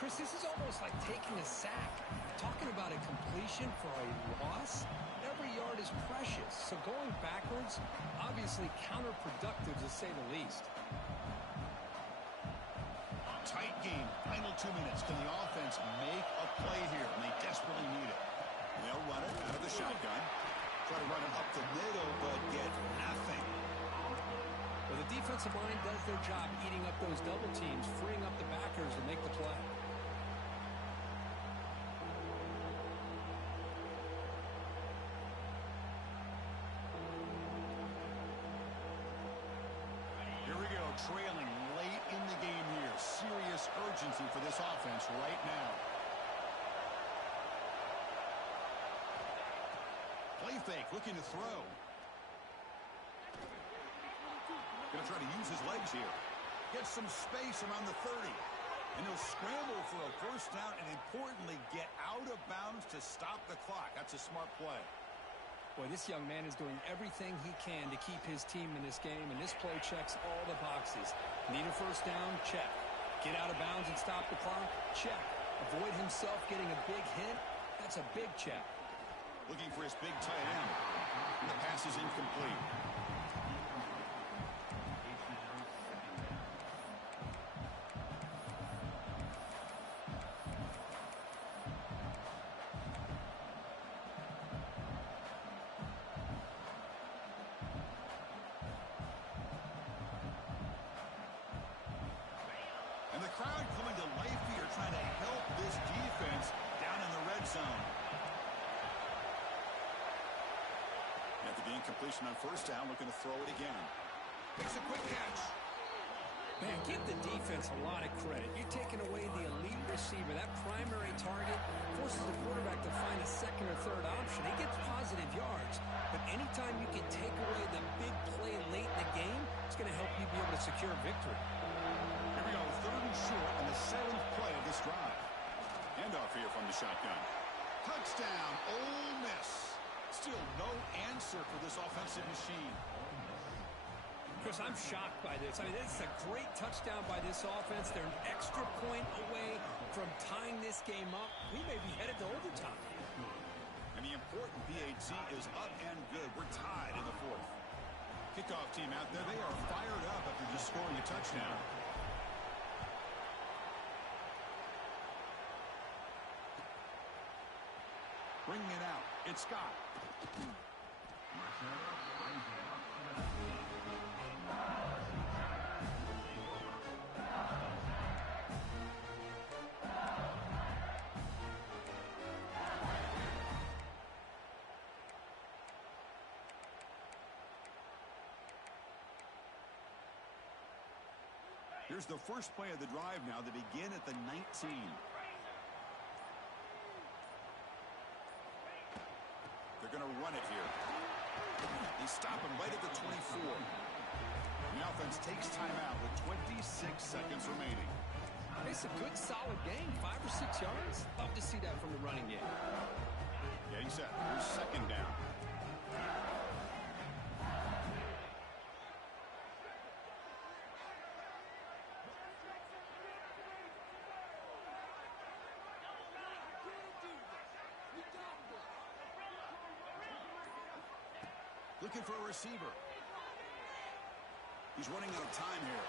Chris, this is almost like taking a sack. Talking about a completion for a loss, every yard is precious. So going backwards, obviously counterproductive to say the least. Tight game. Final 2 minutes. Can the offense make a play here? And they desperately need it. They'll run it out of the shotgun. Try to run it up the middle, but get nothing. Well, the defensive line does their job eating up those double teams, freeing up the backers to make the play. Here we go, trailing late in the game here. Serious urgency for this offense right now. Play fake, looking to throw. Going to try to use his legs here. Get some space around the 30. And he'll scramble for a first down and, importantly, get out of bounds to stop the clock. That's a smart play. Boy, this young man is doing everything he can to keep his team in this game, and this play checks all the boxes. Need a first down? Check. Get out of bounds and stop the clock? Check. Avoid himself getting a big hit? That's a big check. Looking for his big tight end. And the pass is incomplete. And the crowd coming to life here, trying to help this defense down in the red zone. After the incompletion on first down, looking to throw it again. Makes a quick catch. Man, give the defense a lot of credit. You're taking away the elite receiver. That primary target forces the quarterback to find a second or third option. He gets positive yards. But anytime you can take away the big play late in the game, it's going to help you be able to secure share victory. Here we go, 3rd and short on the 7th play of this drive. Handoff here from the shotgun. Touchdown, Ole Miss. Still no answer for this offensive machine. Chris, I'm shocked by this. I mean, it's a great touchdown by this offense. They're an extra point away from tying this game up. We may be headed to overtime. And the important PAT is up and good. We're tied in the 4th. Kickoff team out there. They are fired up after just scoring a touchdown. Bringing it out. It's Scott. Here's the first play of the drive now. They begin at the 19. They're going to run it here. They stop him right at the 24. The offense takes timeout with 26 seconds remaining. It's a good, solid game. 5 or 6 yards. Love to see that from the running game. Getting set. Here's 2nd down. Looking for a receiver. He's running out of time here.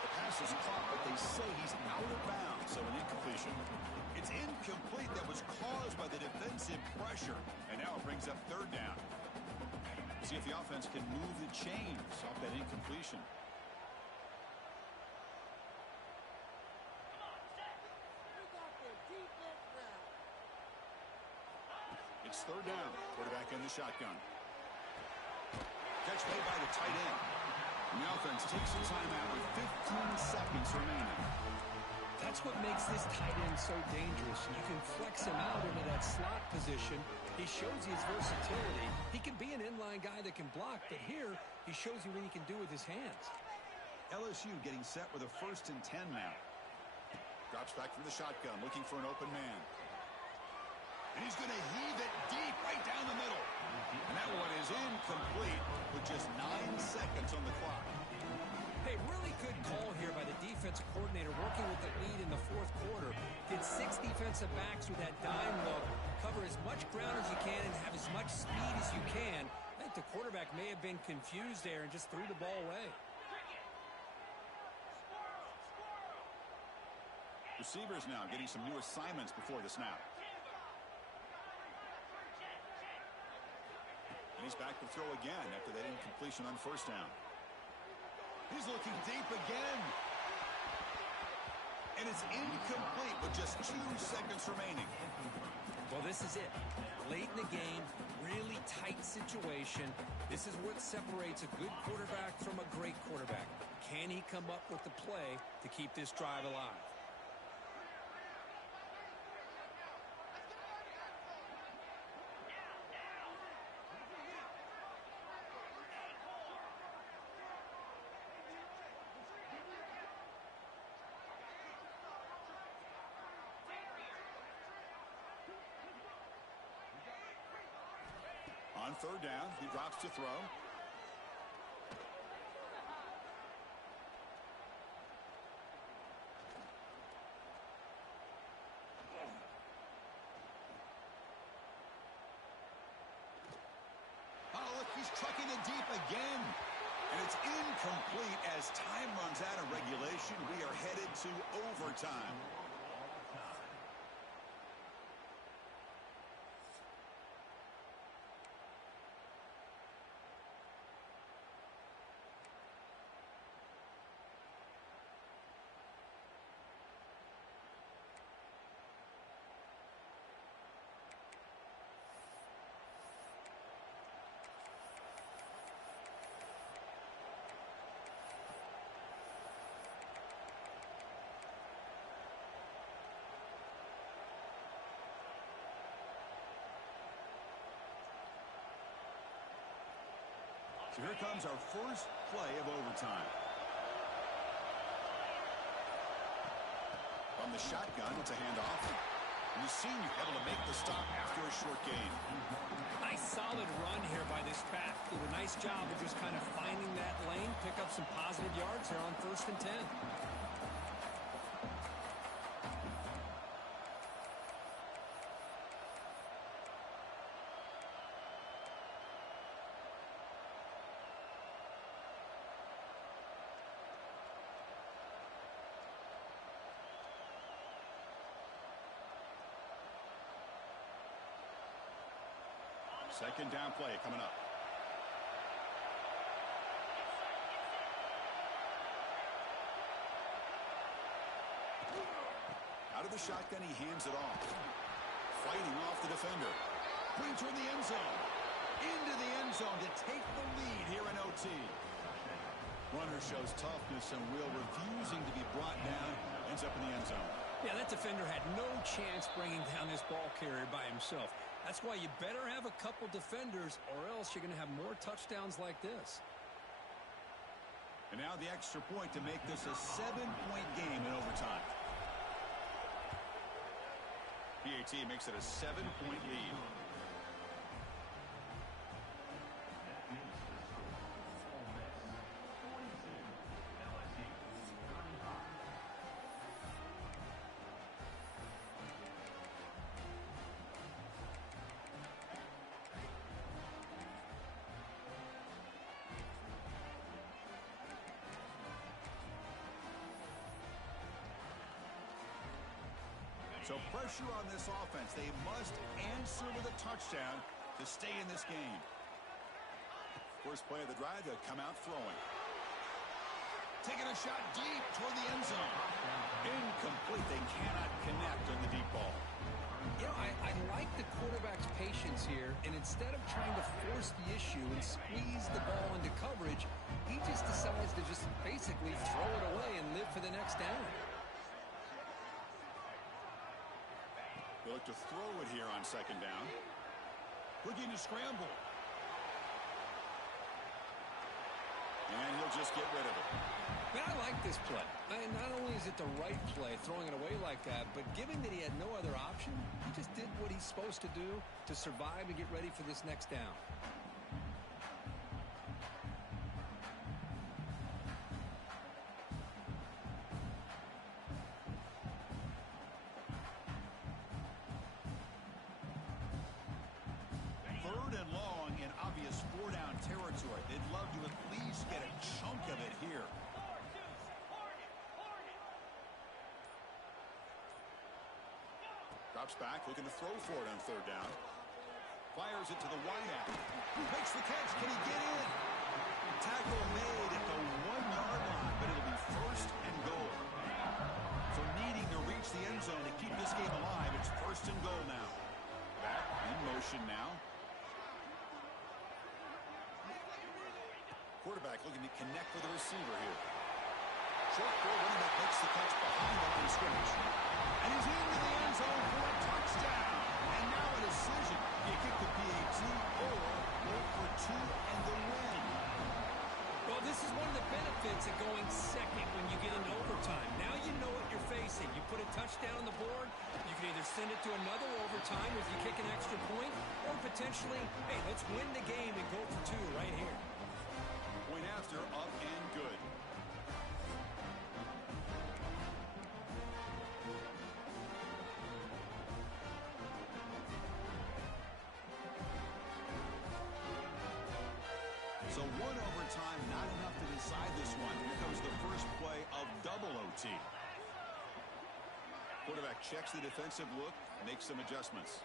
The pass is caught, but they say he's out of bounds, so an incompletion. It's incomplete. That was caused by the defensive pressure, and now it brings up 3rd down. See if the offense can move the chains off that incompletion. It's 3rd down. Quarterback in the shotgun. Catch made by the tight end. And the offense takes a timeout with 15 seconds remaining. That's what makes this tight end so dangerous. You can flex him out into that slot position. He shows his versatility. He can be an inline guy that can block, but here he shows you what he can do with his hands. LSU getting set with a 1st and 10 now. Drops back from the shotgun, looking for an open man. And he's going to heave it deep right down the middle. And that one is incomplete with just 9 seconds on the clock. Hey, really good call here by the defensive coordinator working with the lead in the 4th quarter. Get 6 defensive backs with that dime look. Cover as much ground as you can and have as much speed as you can. I think the quarterback may have been confused there and just threw the ball away. Receivers now getting some new assignments before the snap. And he's back to throw again after that incompletion on 1st down. He's looking deep again. And it's incomplete with just 2 seconds remaining. Well, this is it. Late in the game, really tight situation. This is what separates a good quarterback from a great quarterback. Can he come up with the play to keep this drive alive? On 3rd down, he drops to throw. Oh, look, he's trucking it deep again. And it's incomplete as time runs out of regulation. We are headed to overtime. So here comes our first play of overtime. From the shotgun, it's a handoff. And the senior able to make the stop after a short gain. Nice solid run here by this back. Did a nice job of just kind of finding that lane, pick up some positive yards here on 1st and 10. Second down play coming up. Out of the shotgun, he hands it off. Fighting off the defender. Brings her in the end zone. Into the end zone to take the lead here in OT. Runner shows toughness and will, refusing to be brought down. Ends up in the end zone. Yeah, that defender had no chance bringing down this ball carrier by himself. That's why you better have a couple defenders, or else you're going to have more touchdowns like this. And now the extra point to make this a 7-point game in overtime. PAT makes it a 7-point lead. So pressure on this offense. They must answer with a touchdown to stay in this game. First play of the drive, they'll come out throwing. Taking a shot deep toward the end zone. Incomplete. They cannot connect on the deep ball. You know, I like the quarterback's patience here, and instead of trying to force the issue and squeeze the ball into coverage, he just decides to just basically throw it away and live for the next down. They look to throw it here on second down. Looking to scramble. And he'll just get rid of it. Man, I like this play. Not only is it the right play, throwing it away like that, but given that he had no other option, he just did what he's supposed to do to survive and get ready for this next down. Third and long in obvious four-down territory. They'd love to at least get a chunk of it here. Drops back, looking to throw for it on third down. Fires it to the wideout. Makes the catch. Can he get in? Tackle made at the 1-yard line, but it'll be first and goal. So needing to reach the end zone to keep this game alive, it's first and goal now. Back in motion now. Quarterback looking to connect with the receiver here. Short throw, running back makes the catch behind the line of scrimmage. And he's into the end zone for a touchdown. And now a decision. You kick the PAT or go for two and the win. Well, this is one of the benefits of going second when you get into overtime. Now you know what you're facing. You put a touchdown on the board, you can either send it to another overtime if you kick an extra point, or potentially, hey, let's win the game and go for two right here. Point after, up and good. So one overtime, not enough to decide this one. Here comes the first play of double OT. Quarterback checks the defensive look, makes some adjustments.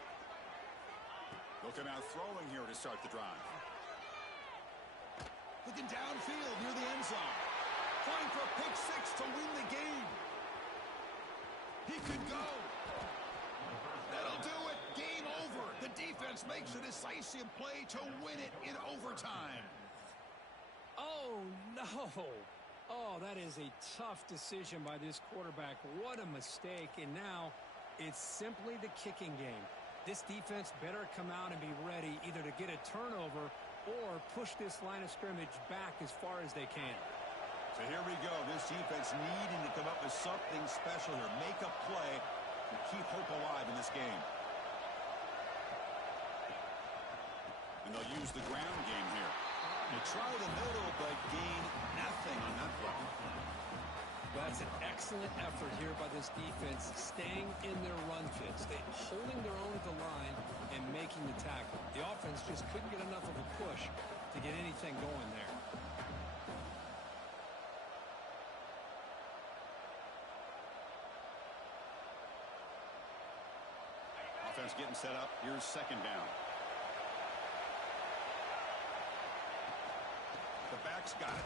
They'll come out throwing here to start the drive. Looking downfield near the end zone. Trying for a pick six to win the game. He could go. That'll do it. Game over. The defense makes a decisive play to win it in overtime. Oh, no. Oh, that is a tough decision by this quarterback. What a mistake. And now it's simply the kicking game. This defense better come out and be ready either to get a turnover or push this line of scrimmage back as far as they can. So here we go. This defense needing to come up with something special here. Make a play to keep hope alive in this game. And they'll use the ground game here. They try the middle, but gain nothing on that play. Well, that's an excellent effort here by this defense, staying in their run fits. They're holding their own at the line and making the tackle. The offense just couldn't get enough of a push to get anything going there. Offense getting set up. Here's second down. The back's got it.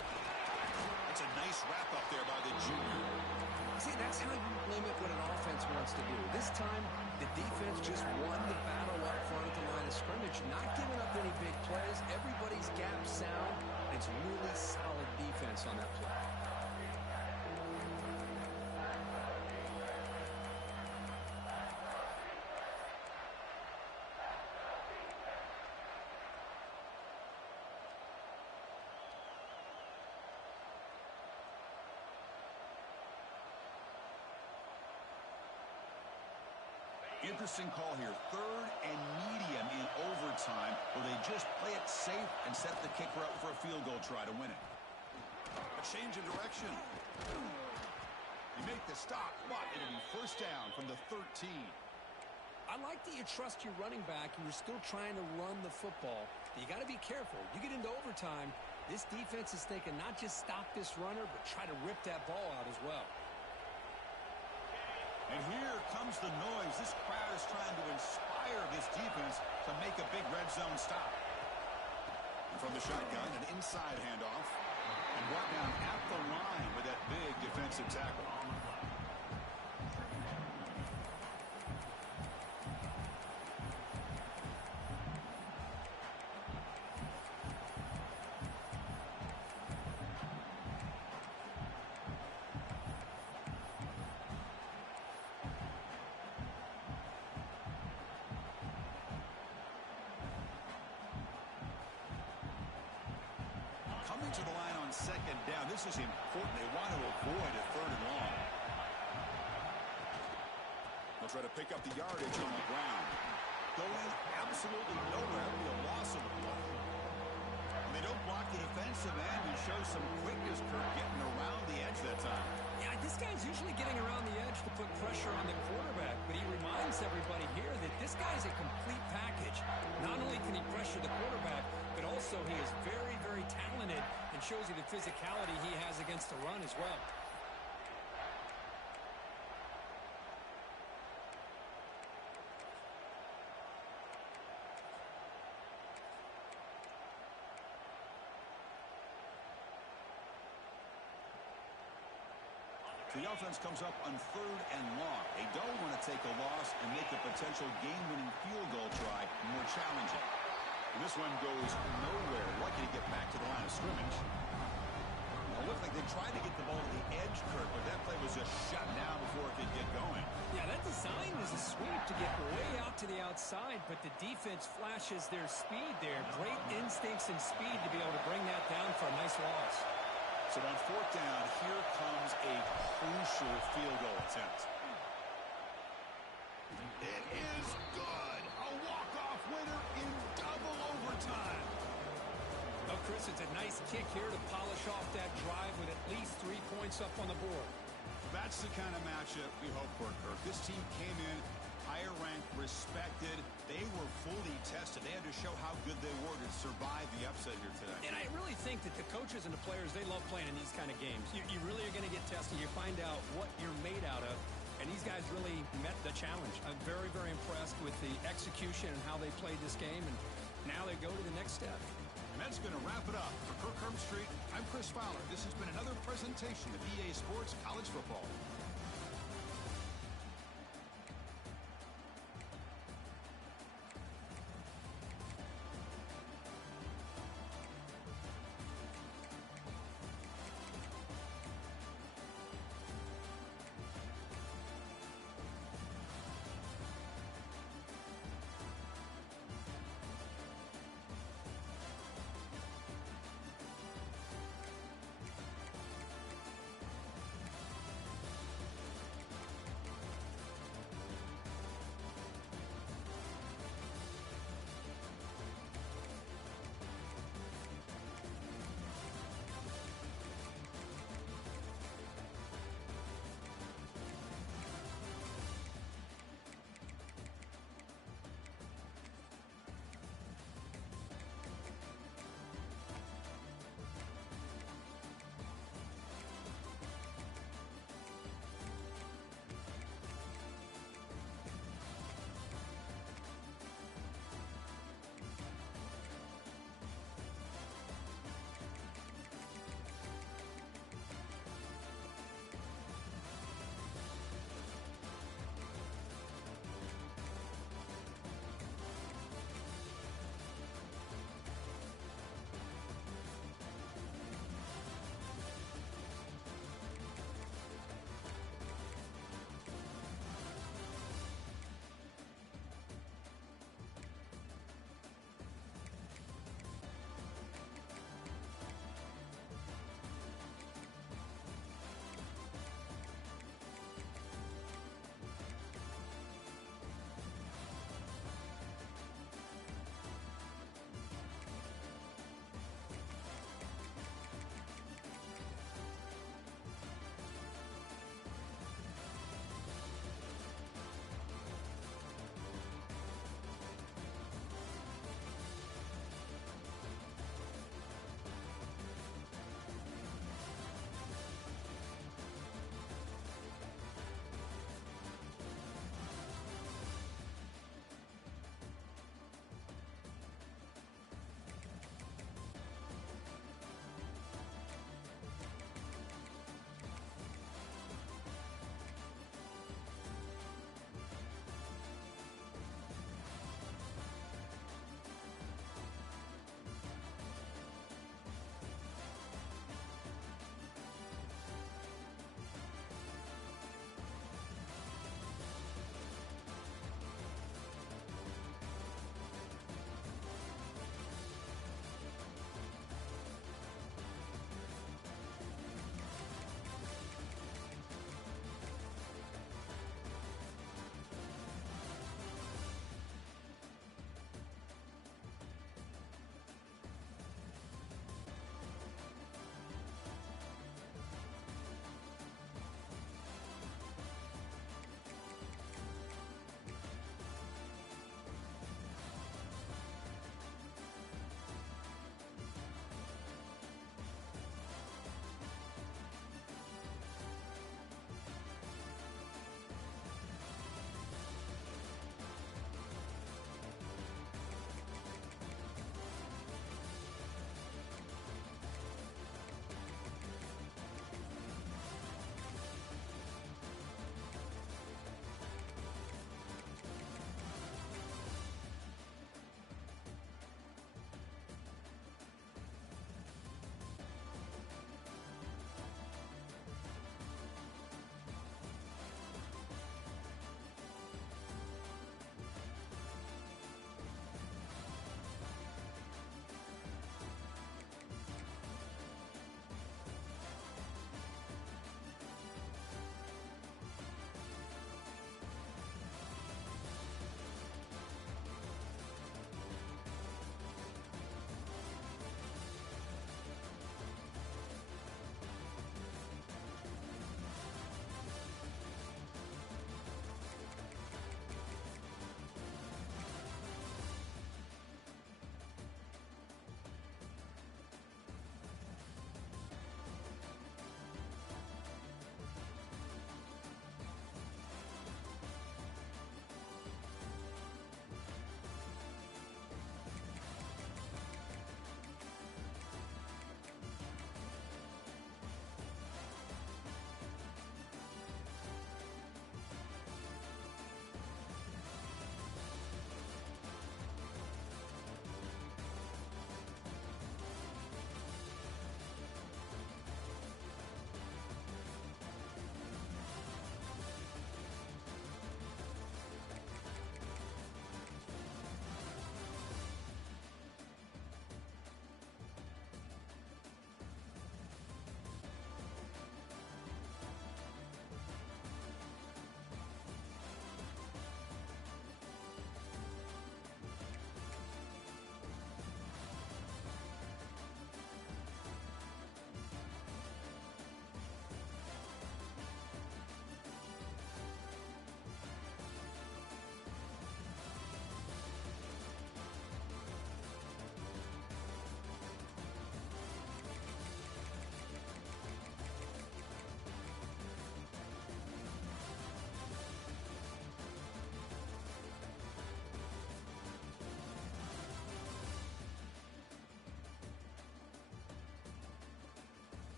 It's a nice wrap up there by the junior. See, that's how you limit what an offense wants to do. This time, the defense just won the battle up front at the line of scrimmage, not giving up any big plays. Everybody's gap sound. It's really solid defense on that play. Interesting call here. Third and medium in overtime, where they just play it safe and set the kicker up for a field goal try to win it. A change of direction. You make the stop, but it'll be first down from the 13. I like that you trust your running back and you're still trying to run the football. But you got to be careful. You get into overtime, this defense is thinking not just stop this runner, but try to rip that ball out as well. And here comes the noise. This crowd is trying to inspire this defense to make a big red zone stop. And from the shotgun, an inside handoff. And brought down at the line with that big defensive tackle. Coming to the line on second down. This is important. They want to avoid a third and long. They'll try to pick up the yardage on the ground. Going absolutely nowhere. That'll be a loss of the play. And they don't block the defensive end and show some quickness, Kirk, getting around the edge that time. Yeah, this guy's usually getting around the edge to put pressure on the quarterback, but he reminds everybody here that this guy's a complete package. Not only can he pressure the quarterback, but also he is very, very talented and shows you the physicality he has against the run as well. The offense comes up on third and long. They don't want to take a loss and make a potential game-winning field goal try more challenging. And this one goes nowhere. Lucky to get back to the line of scrimmage. It looked like they tried to get the ball to the edge, Kirk, but that play was just shut down before it could get going. Yeah, that design was a sweep to get way out to the outside, but the defense flashes their speed there. Great instincts and speed to be able to bring that down for a nice loss. So on fourth down, here comes a crucial field goal attempt. It is good. A walk-off winner in double overtime. Well, Chris, it's a nice kick here to polish off that drive with at least 3 points up on the board. That's the kind of matchup we hope for, Kirk. This team came in higher ranked, respected. They were fully tested. They had to show how good they were to survive the upset here today. And I really think that the coaches and the players, they love playing in these kind of games. You really are going to get tested. You find out what you're made out of. And these guys really met the challenge. I'm very, very impressed with the execution and how they played this game. And now they go to the next step. And that's going to wrap it up. For Kirk Herbstreit, I'm Chris Fowler. This has been another presentation of EA Sports College Football.